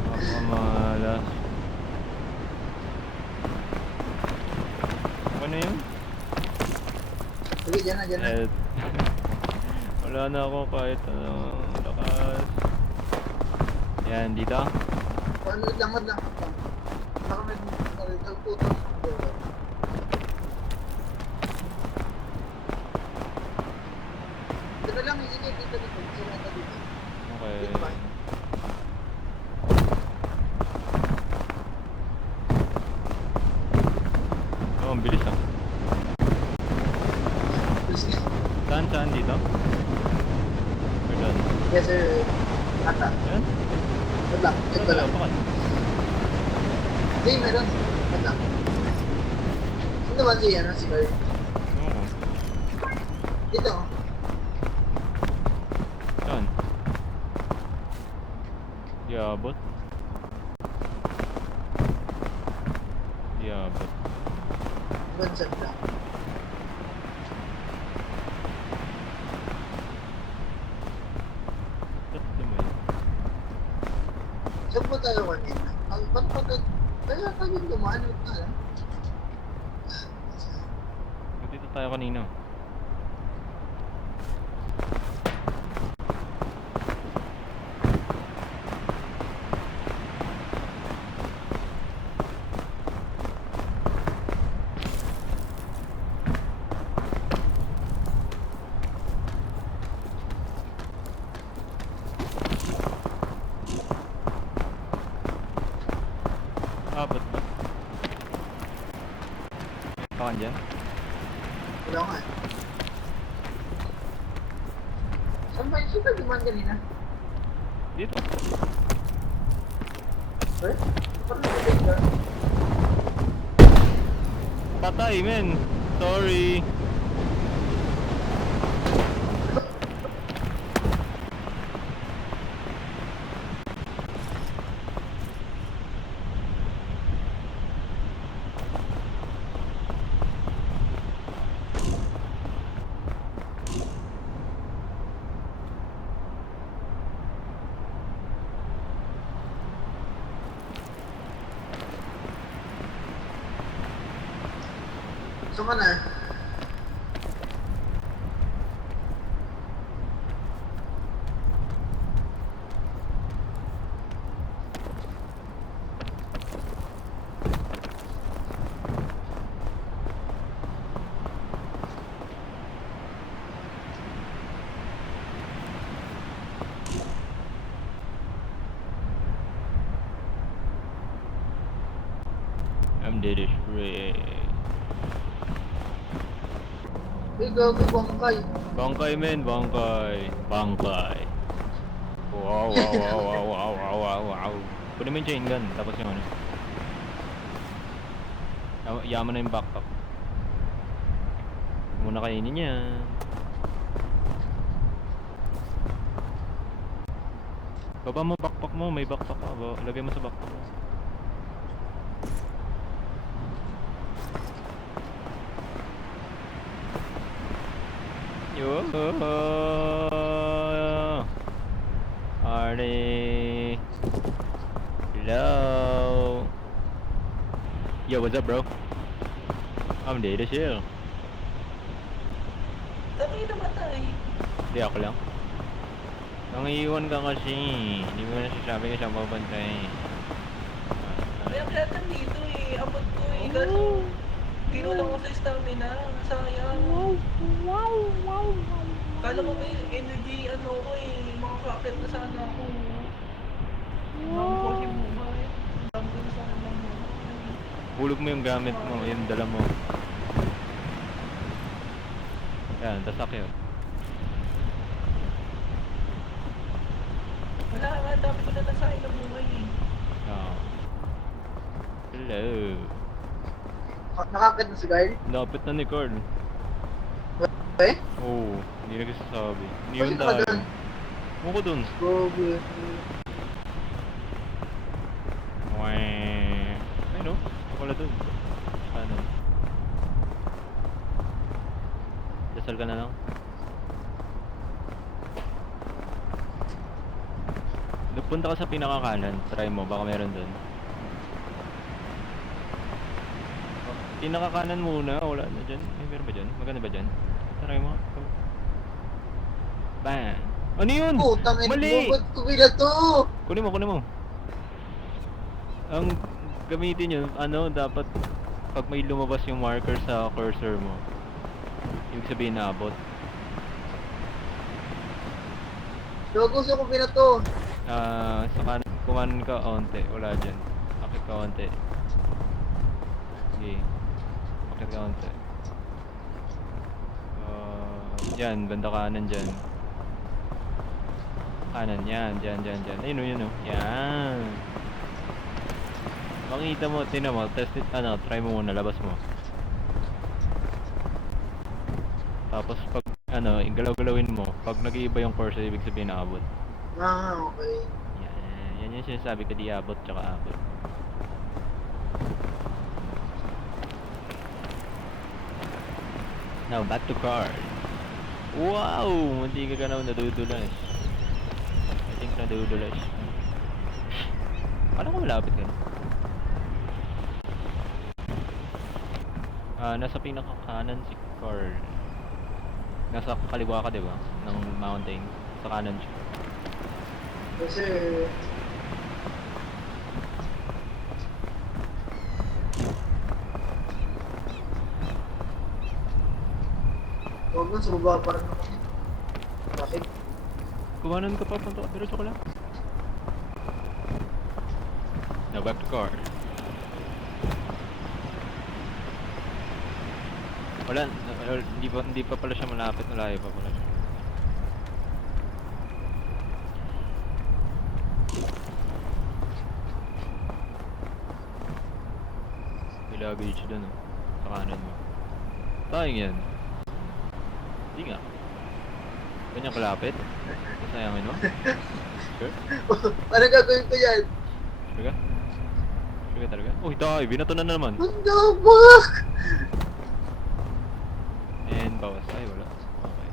Napamalas. Ano yun? Sige, dyan na, dyan na. Eh, wala na ako kahit anong lakas. Yan, dito. Ano lang, wag lang. Baka may nagputol. Dito lang, sige, dito. Sige, dito. Okay. Dito ba? Oh, ang bilis ah. Please. Saan dito? Or doon? Yes, sir. Ata. Yan? Wag lang, check ko lang. Bakit? Hindi, meron. Wag lang. Sino ba si, si Carl? Oo. Dito. Saan? Di abot? Di abot. Bonsad lang. Ba't naman? Saan po tayo kanina? Ba't kaya tayo dumaan? Wag na lang. Dito tayo kanina. Abot ba? Pakan dyan? Wala nga. Saan ba yung sino dumaan kanina? Dito. Eh? Parang nabigay ka. Patay, men! Sorry! Saan ka na? I'm dead as free. Uy, gago bangkay. Bangkay, men! Bangkay! Bangkay! Wow, wow, wow, wow, wow, wow, wow, wow. Kunin mo yung chain gun, tapos yung ano. Yaman na yung backpack. Huwag muna kainin yan. Baba mo backpack mo, may backpack ka. Lagay mo sa backpack mo. Yo! Arnie! Hello! Yo, what's up, bro? I'm Data Shield. Tayo namatay. Hindi, ako lang. Nangiiwan ka kasi. Hindi mo na sasabi ka siyang babantay. Kaya kaya dito eh. Abot ko eh. Kaso, kinulang ko sa stamina. Sayang. Kala ko may energy ano ko eh. Makakakit na sana ako. Ang ko si Bumay. Ang dami ko na sana lang mo. Hulog mo yung gamit mo, yung dala mo. Yan, tasak yun. Wala nga, ang dami ko na nasahin ng Bumay eh. Oh. Hello. Nakakit na si Kyle? Lapit na ni Carl. Eh? Oo, hindi nagsasabi. Hindi yun Bakit ka tayo. dun? Muko dun. Gobe. Weh. Ay no, wala dun. Ano? Dasal ka na lang. Punta ka sa pinakakanan, try mo, baka meron dun. Pinakakanan muna, wala na dyan. May meron ba dyan? Maganda ba dyan? Try mo. Bang! Ano yun? Putang ina Mali! mo, ba't ko to? Kunin mo, kunin mo. Ang gamitin yun, ano, dapat pag may lumabas yung marker sa cursor mo, ibig sabihin naabot. Gusto ko binato. Sa kanan, kumanan ka onte, wala dyan. Akit ka onte. Sige. Akit ka onte. Yan, banda kanan dyan. Kanan, yan, dyan. Ayun o, yun o. Yan. Makita mo, tinan mo, test it, try mo muna, labas mo. Tapos pag, igalaw-galawin mo, pag nag-iiba yung cursor, ibig sabihin naabot. Okay. Yan yung sinasabi ko, di abot, tsaka abot. Now, back to card. Wow! Hindi ka na nadudulas. I think nadudulas. Paano ko malapit ka? Nasa pinakakanan si Carl. Nasa kaliwa ka, diba? Ng mountain. Sa kanan siya. Kasi... Huwag na, sumaba pa rin ako. Bakit? Kumanan ka pa, punta ka. Diretso ko lang. Now back to car. Wala, hindi pa pala siya malapit, malayo pa pala siya. May luggage dun, oh. Sa kanan mo. Tayong yan. Hindi nga. Ganyan kalapit? Kasayangin mo? Sure? Ano gagawin ko yan? Sure ka? Sure ka talaga? Uy, tayo! Binato na naman! Ang dabak! And bawas. Ay, wala. Okay.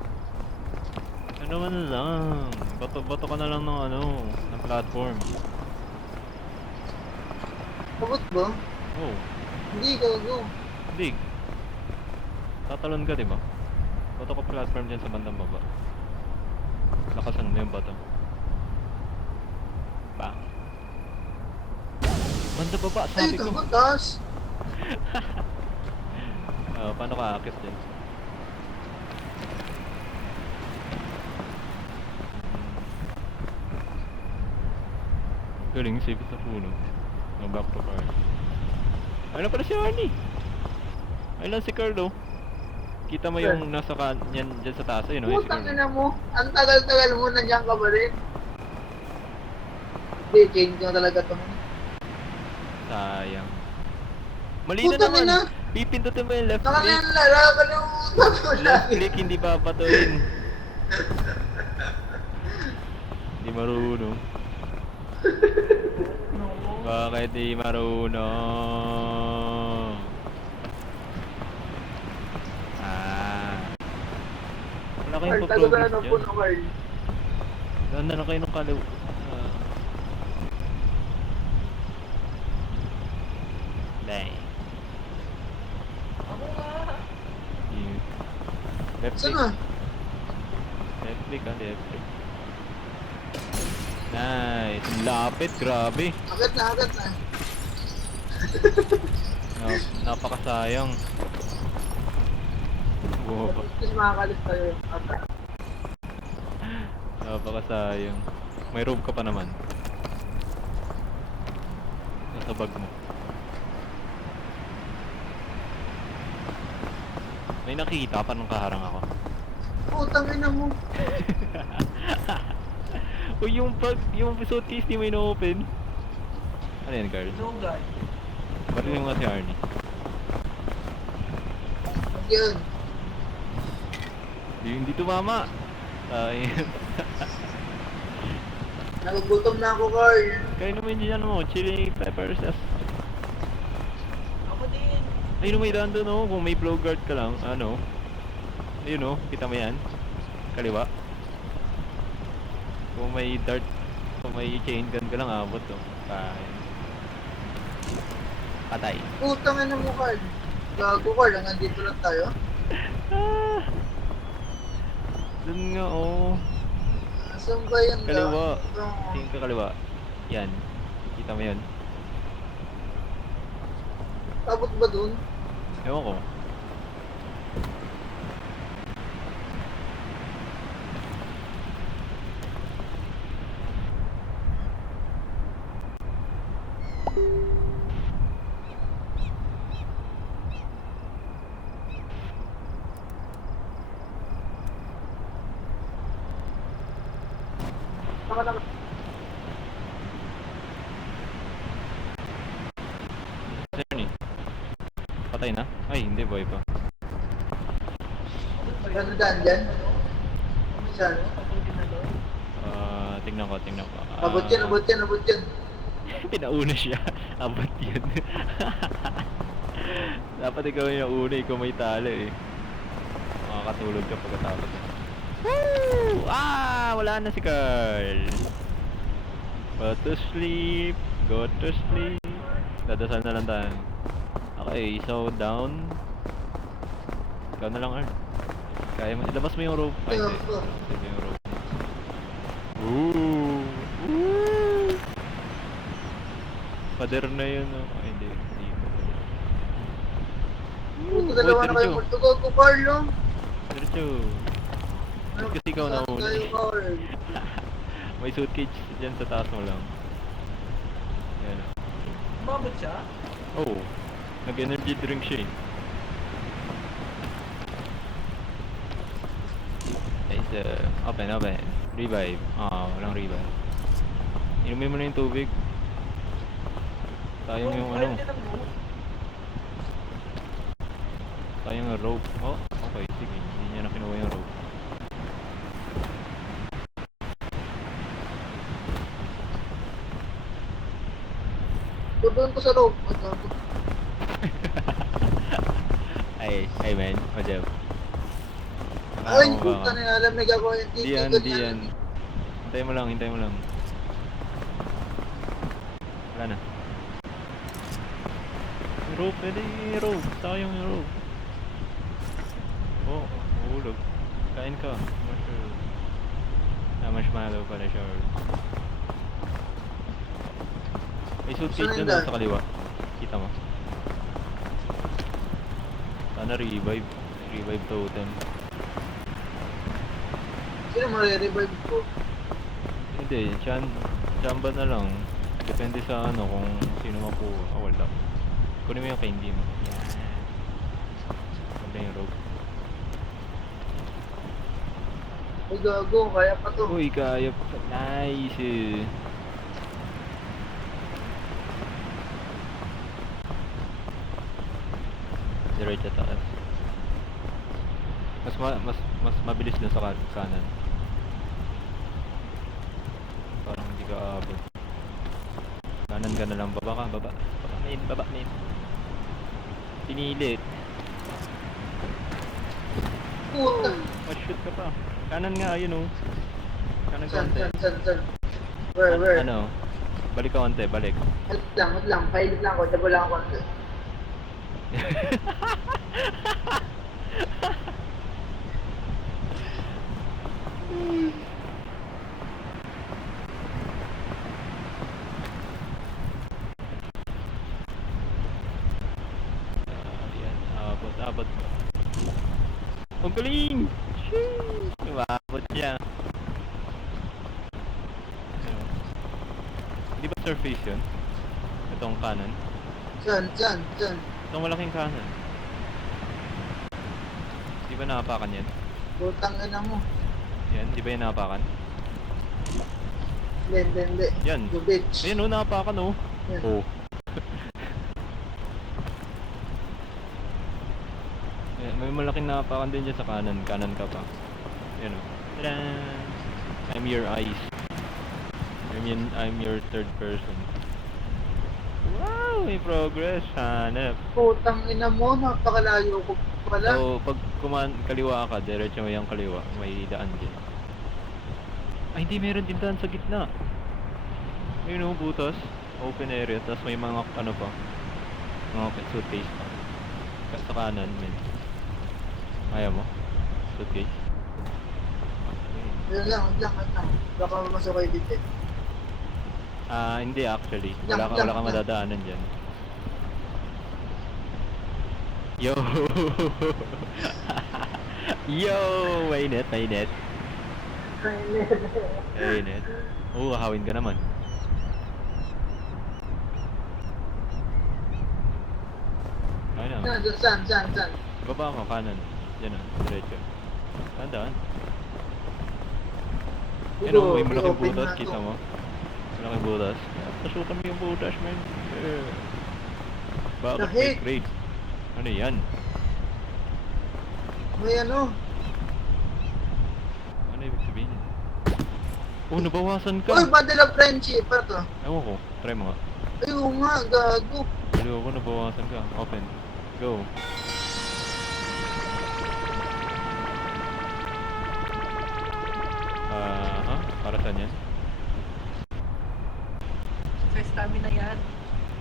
Ano man lang. Bato ka na lang ng ng platform. Abot ba? Oh, Hindi gago. dig. Tatalon ka, diba? Bato ka platform dyan sa bandang baba. Lakasan mo yung bato. Bang. Banda baba, Ay, sabi ko. gago, taas. Paano ka akit dyan? Galing, safe sa puno. Back to car. Ayun na pala si Arnie. Ayun lang si Carlo. Kita mo yung nasa yan dyan sa taas. Ayun o, si Putang Carlo. ina mo. Ang tagal-tagal mo, nandiyan ka ba rin? Hindi, chain ko talaga to. Sayang. Mali na Putang naman. ina. Pipindutin mo yung left Saka na click. yan, nakakalimutan ko Left lagi. click, hindi papatuin. Hindi marunong. Bakit di marunong? Ah. Wala kayong Carl, tago ka pa-progress na ng dyan. puno, Carl. Ganda na kayo ng kalaw. Dang. Ako nga. Yung left Saan click. na? Left click ah, left click. Nice. Ang lapit, grabe. Agad na, agad na. Napakasayang. Bumaba. Tapos makakalis tayo. Napakasayang. May robe ka pa naman. Nasa bag mo. May nakikita pa nung kaharang ako. Putang ina mo. Uy, yung suitcase di mo ino-open. Ano yan, Carl? No, guy. Ba't mo nga si Arnie? Yan. Hindi tumama. Ayun. Nagugutom na ako, Carl. Kaya naman dyan mo, chili peppers. Ako din. Ayun, may daan doon, oh. Kung may blow guard ka lang, ano. Ayun, oh. Kita mo yan. Kaliwa. Kung may dart, kung may chain gun ka lang, abot, oh. Kaya. Patay. Putang ina mo, Carl. Gago, Carl. Nandito lang tayo. Ah! Doon nga, oh. Saan ba yan? Kaliwa. Gago? Tingin ka kaliwa. Yan. Kita mo yan. Abot ba dun? Ewan ko. Tama naman. Ernie. Patay na? Ay, hindi. Boy pa. Ano daan dyan? Saan? Tingnan ko, tingnan ko. Abot yan, abot yan, abot yan. Pinauna siya. Abot yun. Dapat ikaw yung nauna, ikaw may talo eh. Makakatulog ka pagkatapos. Woo! Ah! Wala na si Carl. Go to sleep. Go to sleep. Dadasal na lang tayo. Okay, so down. Ikaw na lang, Arn. Kaya mo. Ilabas mo yung rope. Ay, hindi. Ilabas mo yung rope. Woo! Woo! Pader na yun. Oh. Ay, hindi. Hindi ko. Puto dalawa na kayo. Diretso. Gago, Carl, no? Diretso. Ba't kasi ikaw Saan nauna tayo, eh? Carl? May suitcase dyan sa taas mo lang. Yan. Umabot siya? Oh, nag-energy drink siya eh. Guys, open. Revive. Walang revive. Inumin mo na yung tubig. Sayang yung ano. Sayang yung rope. Oh, okay. Sige. Hindi niya na kinuha yung rope. Doon ko sa loob. Ay man. What's up? Ay, puta na nalamig ako yung Diyan, titikot diyan. Hintay mo lang. Wala na. Yung rope, pwede yung rope. Sayang yung rope. Oh, mahulog. Kain ka. Marshmallow pala siya. May suitcase Saan na yun? sa kaliwa. Kita mo. Sana revive. Revive totem. Sino marirevive ko? Hindi, chamba na lang. Depende sa ano kung sino makuha. Wala. Kunin mo yung candy mo. Yan. Wala yung rope. Ay, gago. Kaya pa to. Uy, kaya pa. Nice. Diretso taas. Mas mabilis dun sa kanan. Parang hindi ka aabot. Kanan ka na lang, baba ka, baba. Baba main. Pinilit. Puta. Shoot ka pa. Kanan nga, ayun oh. Kanan San? konti. Where? Ano? Balik ka konti, balik. Wait lang. Pilot lang ako. Double lang ako. Yan, abot. Ang galing! Sheesh! Umabot siya. Ano? Di ba surface yun? Itong kanan? San? Itong malaking kanan. Di ba nakapakan yan? Putang ina mo. Yan, di ba yan nakapakan? Hindi. Yan. You bitch. Ayan oh, nakapakan oh. Yan. Oh. Ayan, may malaking nakapakan din dyan sa kanan. Kanan ka pa. Ayan oh. Tadaan! I'm your eyes. I'm your third person. Wow! May progress. Hanap. Putang ina mo. Napakalayo ko pala. So, pag kaliwa ka, diretso mo yung kaliwa. May daan din. Ay, hindi. Meron din daan sa gitna. Ayun oh, butas. Open area. Tapos may mga, ano pa. Mga suitcase pa. Sa kanan, men. Ayaw mo? Suitcase. Wait lang. Baka masok kayo dito. Hindi actually. Lang. Wala ka madadaanan dyan. Yo! Yo! May net. Oo, hawin ka naman. Ayun na. San? Baba ka, kanan. Yan o, diretso. Tandaan. Yan o, may malaking I-open butas, na to. kita mo. Malaking butas. Pasukan mo yung butas, man. Bakit may Lahik. crate? Ano yan? May ano? Ano ibig sabihin yan? Oh, nabawasan ka! Uy, bundle of friendship. Ano to? Ewan ko, try mo nga. Ay, oo nga, gago. Baliw ako, nabawasan ka. Open. Go. Para saan yan? Sa stamina yan.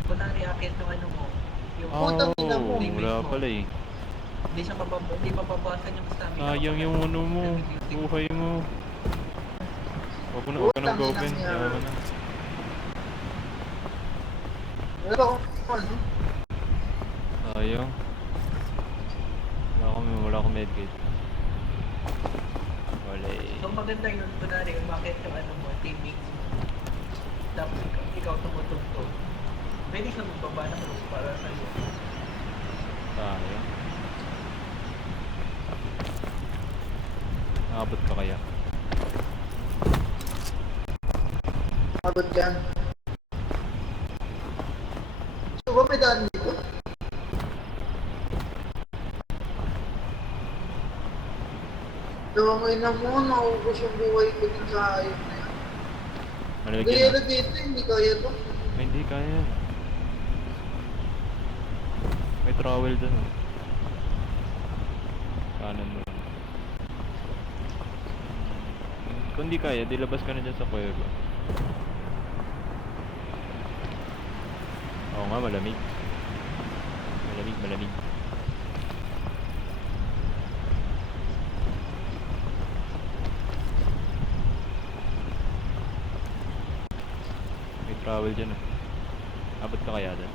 Kung na-react ng ano mo. Yung Putang ina mo. Wala pala eh. hindi mababawasan yung stamina. Sayang yung ano mo, buhay mo. Huwag ka nang Putang go-open. ina niya. Yaman na. Wala akong ano? Sayang. Wala akong medkit. Wala eh. So maganda yun, kunwari, umakit yung ano mo, teammates mo. Tapos ikaw tumutugtog. Pwede siya magbaba ng rules para sa'yo. Sayang. Nakabot ka kaya? Abot dyan. So, ba may daan dito? Dawa mo ina mo, naubos yung buhay ko din sa hayop na yan. Malamig yan Gaya ah. dito, hindi kaya to. Ay, hindi kaya yan. May trowel dun oh. Kanan mo lang. Kung di kaya, di labas ka na dyan sa kuweba. Oo nga, malamig. Malamig. May trowel dyan ah. Abot ka kaya dyan?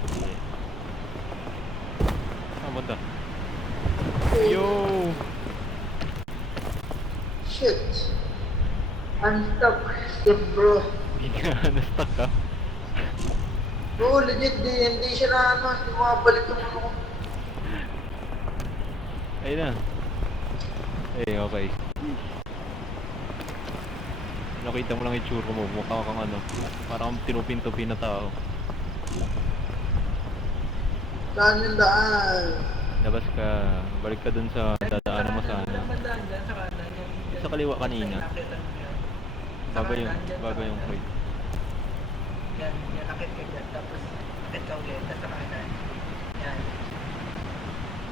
Hindi. Punta. Yo! Shit. I'm stuck. Step bro. Hindi ka na-stuck ka. Oo, legit, hindi siya na ano, hindi makabalik yung ano ko. Ayun na. Eh, okay. Nakita mo lang yung tsura mo, mukha kang ano, parang tinupin-tupin na tao. Saan yung daan? Labas ka, balik ka dun sa dadaanan mo sa ano. Walang bandaan dyan sa kanan. Sa kaliwa kanina. Nakitan mo yan. Sa Bago yung, kanan, dyan sa bago yung kanan. point. Yan, yan, akit ka dyan. Tapos, akit ka ulit. Tapos sa kanan. Yan.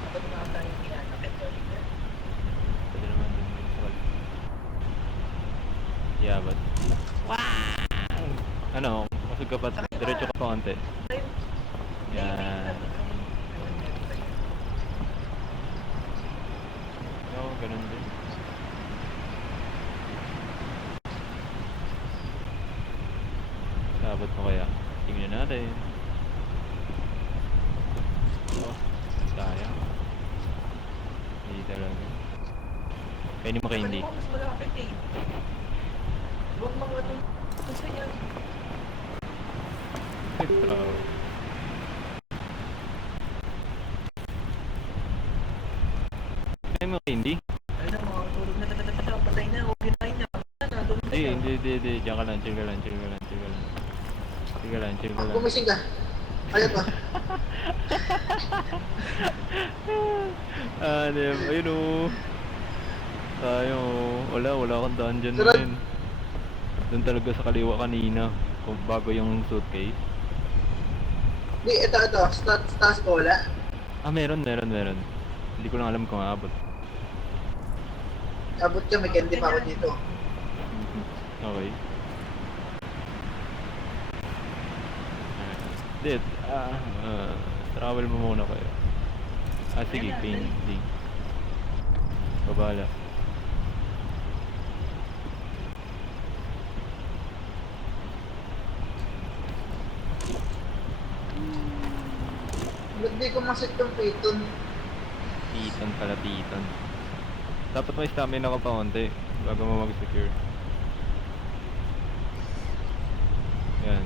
Tapos mga tayo yan, akit ka ulit yan. Pwede naman dun sa kaliwa. Yeah, but... Wow! Ano, masag ka pa, diretso ka pa konti. Yan. Oo, ganun din. Sabot mo kaya? Tingnan natin. Oh, sayang. Hindi talaga. Kaya hindi makaindi. Mas malapit eh. Huwag mga itong gusto yan. Wow. Kaya mo hindi? Ay na, mga tulog na siya. Patay na. Huwag ginahin niya. Nandun na siya. Hindi. Diyan ka lang, chill ka lang. Chill ka lang. Gumising ka. Kaya pa. Ano yun? Ayun o. Tayo. Wala kang daan dyan Sarap. rin. Doon talaga sa kaliwa kanina. Kung bago yung suitcase. Di, ito. Taas ko wala. Ah, meron. Hindi ko lang alam kung aabot. Abot ka, may candy pa ako dito. Okay. Hindi, travel mo muna kayo. Ah, sige, painting. Babala. Ba't di ko masit yung piton? Titan pala, titan. Dapat may stamina ka pa konti bago mo mag-secure. Yan.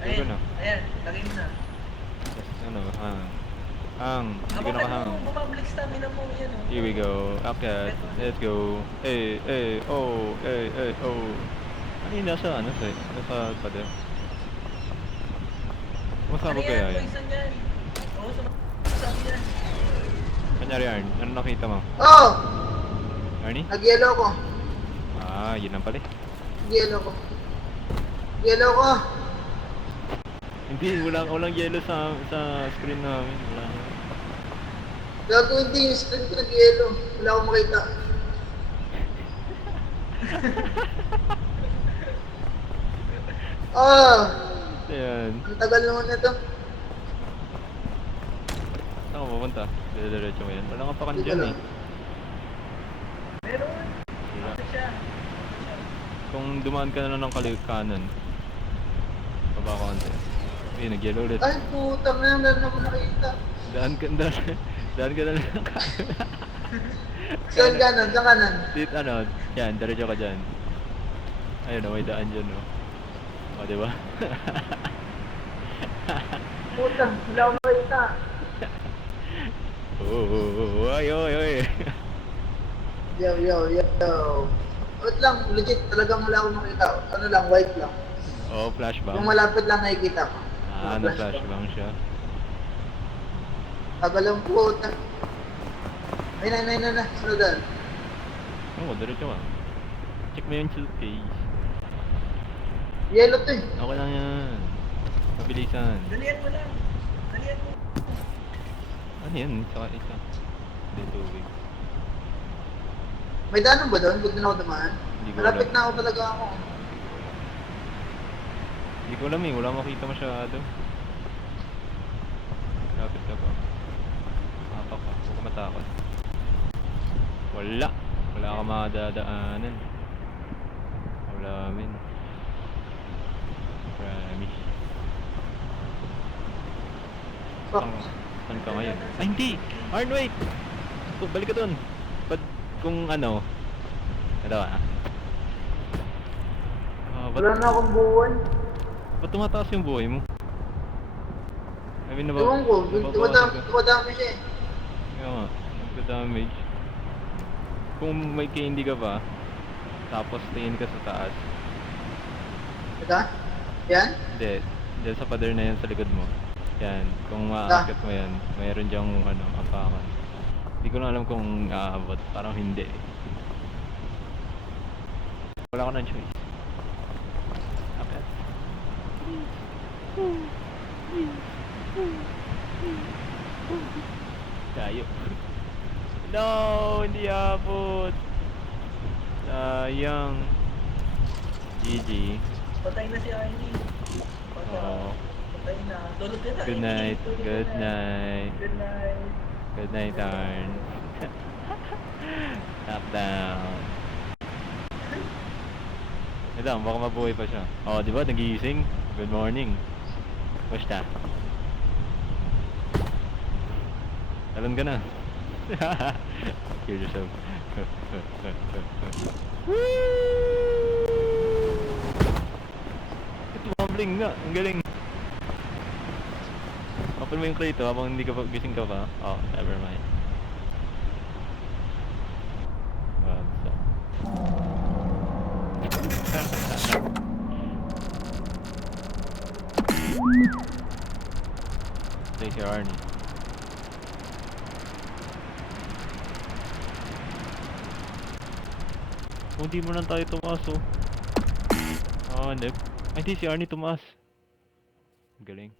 Secure ko na. Ayan, lagay mo na. Tapos ano, hindi ko Bakit nakahang. mo bumabalik stamina mo yan oh. Here we go. Akyat. Let's go. Oh. Ano yun nasa ano sa pader? Masabog kaya yan? Poison yan. Oo, sabi yan. Kanyari Arn, ano nakita mo? Oh! Arnie? Nag-yellow ko. Ah, yun lang pala eh. Nag-yellow ko. Yellow ko. Hindi, walang yellow sa screen namin. Wala. Gago hindi yung screen ko nag-yellow. Wala akong makita. Ah! Ayan. Ang tagal naman ito. Saan ka pupunta? Diretso mo yan. Wala ka pa Dito dyan lang. eh. Meron. Wala. Ano siya? Kung dumaan ka na ng kanan, baba ka konti. Ayun, nag-yellow ulit. Ay, putang na, wala naman nakita. Daan ka na lang ng kanan. Saan kanan? Saan kanan? Dito ano, yan, diretso ka dyan. Ayun, may daan dyan, no. O, diba? Putang, wala akong makita. Oy. Yo. Wait lang, legit, talagang wala akong makita. Ano lang, white lang. Oh, flashbang. Yung malapit lang nakikita ko. Ah, Yung na-flashbang siya. Tagal ang puta. Ay, na. Sunod doon. Oo, diretso ka. Check mo yung suitcase. Yellow to eh. Okay lang yan. Mabilisan. Dalian mo lang. Dalian mo. Ano yan? Saka isa. Hindi, tubig. May daanan ba doon? Huwag na ako dumaan. Hindi ko Malapit alam. na ako talaga ako. Hindi ko alam eh. Wala makita masyado. Lapit ka pa. Mapak ka. Huwag ka matakot. Wala ka makadadaanan. Wala min. Promise. Fuck. Saan ka ngayon? Ay hindi! Arn, wait! Balik ka dun. Kung ano. Ito ah. Wala na akong buwan. Ba't tumataas yung buhay mo? I mean, Ewan ko, nababasag ka. dumadami siya eh. Kaya nga, nagka-damage. Kung may candy ka pa, tapos tingin ka sa taas. Ito? Yan? Hindi, sa pader na yan sa likod mo. Yan, kung maaakyat mo yan, mayroon diyang ano, apakan. Hindi ko lang alam kung aabot, parang hindi. Wala ka ng choice. Akyat. Tayo. No, hindi abot. Sayang. GG. Patay na si Arnie. Oo. Patay na. Tulog ka na. Good night. Tulog ka Good na. night. Good night. Good night, Arn. Top down. Ito, baka mabuhay pa siya. Oh, di ba? Nagising. Good morning. Basta. Talon ka na. Kill yourself. Ito, mumbling nga. Ang galing. Open mo yung crate habang hindi ka pa, gising ka pa. Oh, never mind. Bagsak. Stay si Arnie. Oh, di mo lang tayo tumaas oh. Ah, nep. Ay, di si Arnie tumaas. Galing.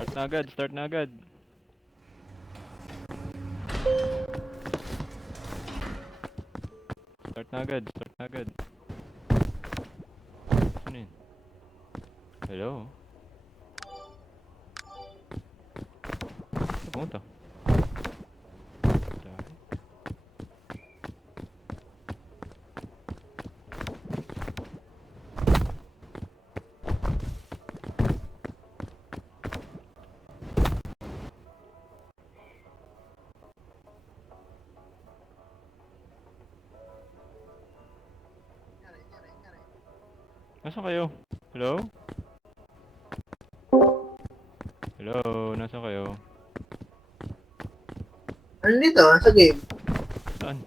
Start na agad, start na agad. Start na agad, start na agad. Ano yun? Hello? Saan pumunta? Sorry. Nasaan kayo? Hello? Hello? Nasaan kayo? Ano dito? Sa game? Saan?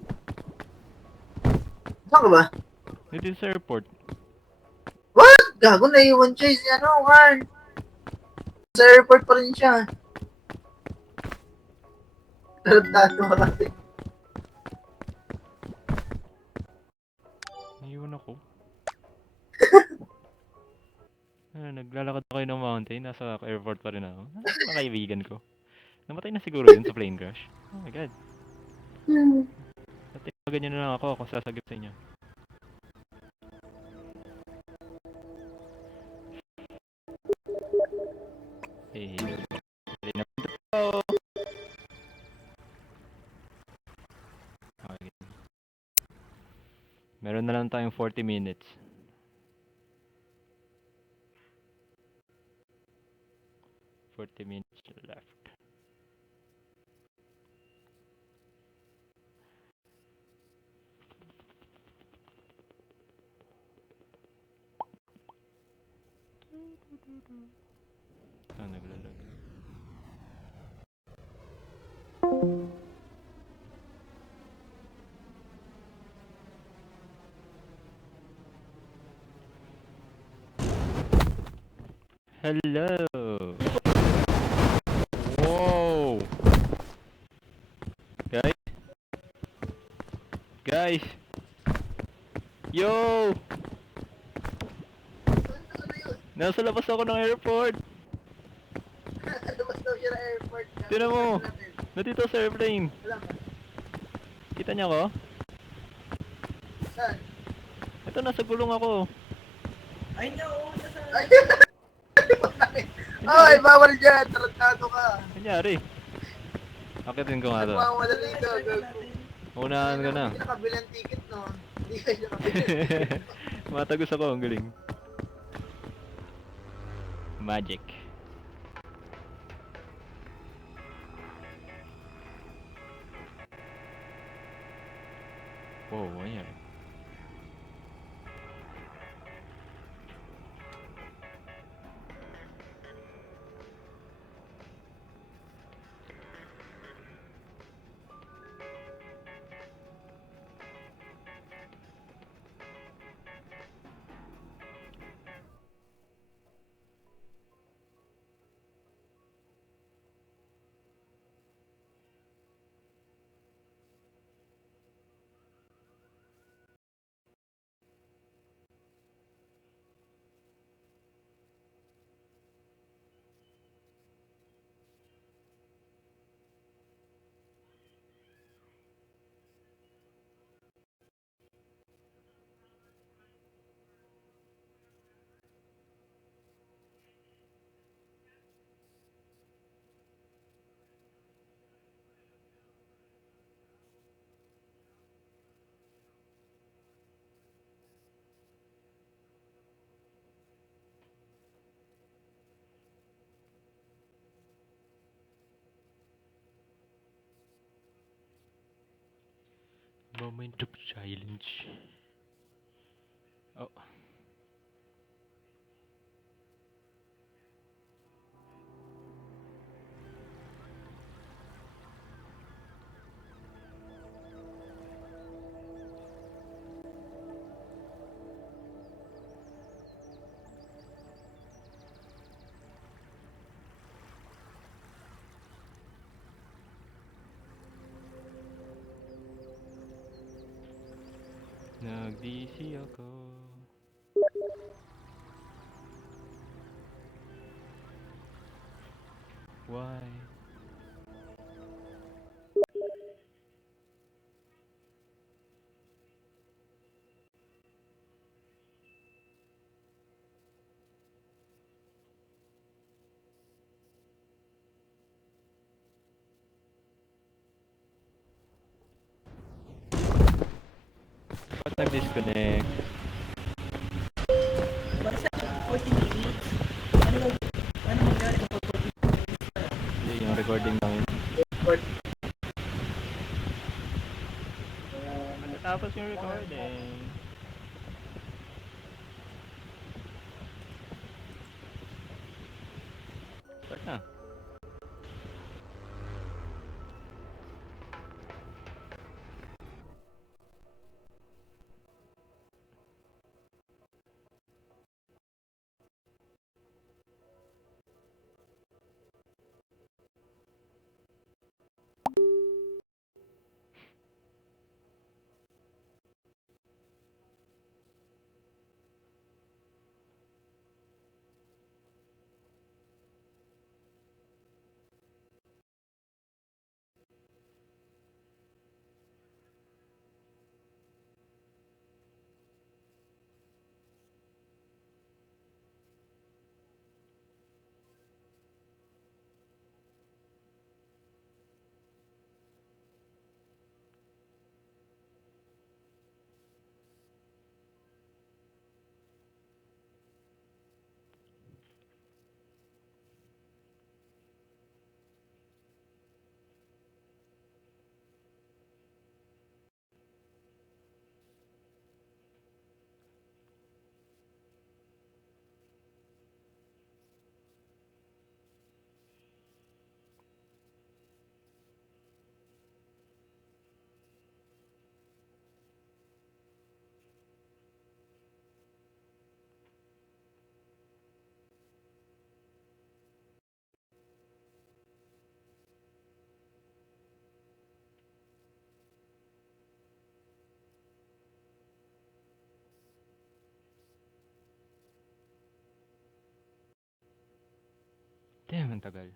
Saan ka ba? Dito sa airport. What? Gago na iwan siya. Si ano, Carl? Sa airport pa rin siya. Tarantado ka kasi. Naiwan ako. Naglalakad ako ng mountain. Nasa airport pa rin ako. Nasaan mga kaibigan ko? Namatay na siguro yun sa plane crash. Oh my god. At ganyan na lang ako sasagip sa inyo. Hey, dali na po. Okay. Meron na lang tayong 40 minutes. 40 minutes left. Ah, naglalag. Hello. Whoa. Guys. Guys. Yo. Nasa labas ako ng airport. Labas daw siya ng airport. Tingnan mo. Nandito sa airplane. Alam ka? Kita niya ko? Saan? Ito, nasa gulong ako. Ay, no. Nasa... Ay, bawal dyan. Tarantado ka. Nangyari. Akitin ko nga to. Nagmamadali ka. Gago. Unahan ka na. Hindi nakabilang ticket, no? Hindi kayo nakabilang. Matagos ako, ang galing. Magic. Wow, ano yan? Moment of silence. Oh. Nag-DC ako. Why? Ba't nag-disconnect? Basta 14 minutes. Ano mangyari kapag 14 minutes pa? Hindi, yung recording lang yun. But, Matapos yung recording. Start na. Damn, ang tagal.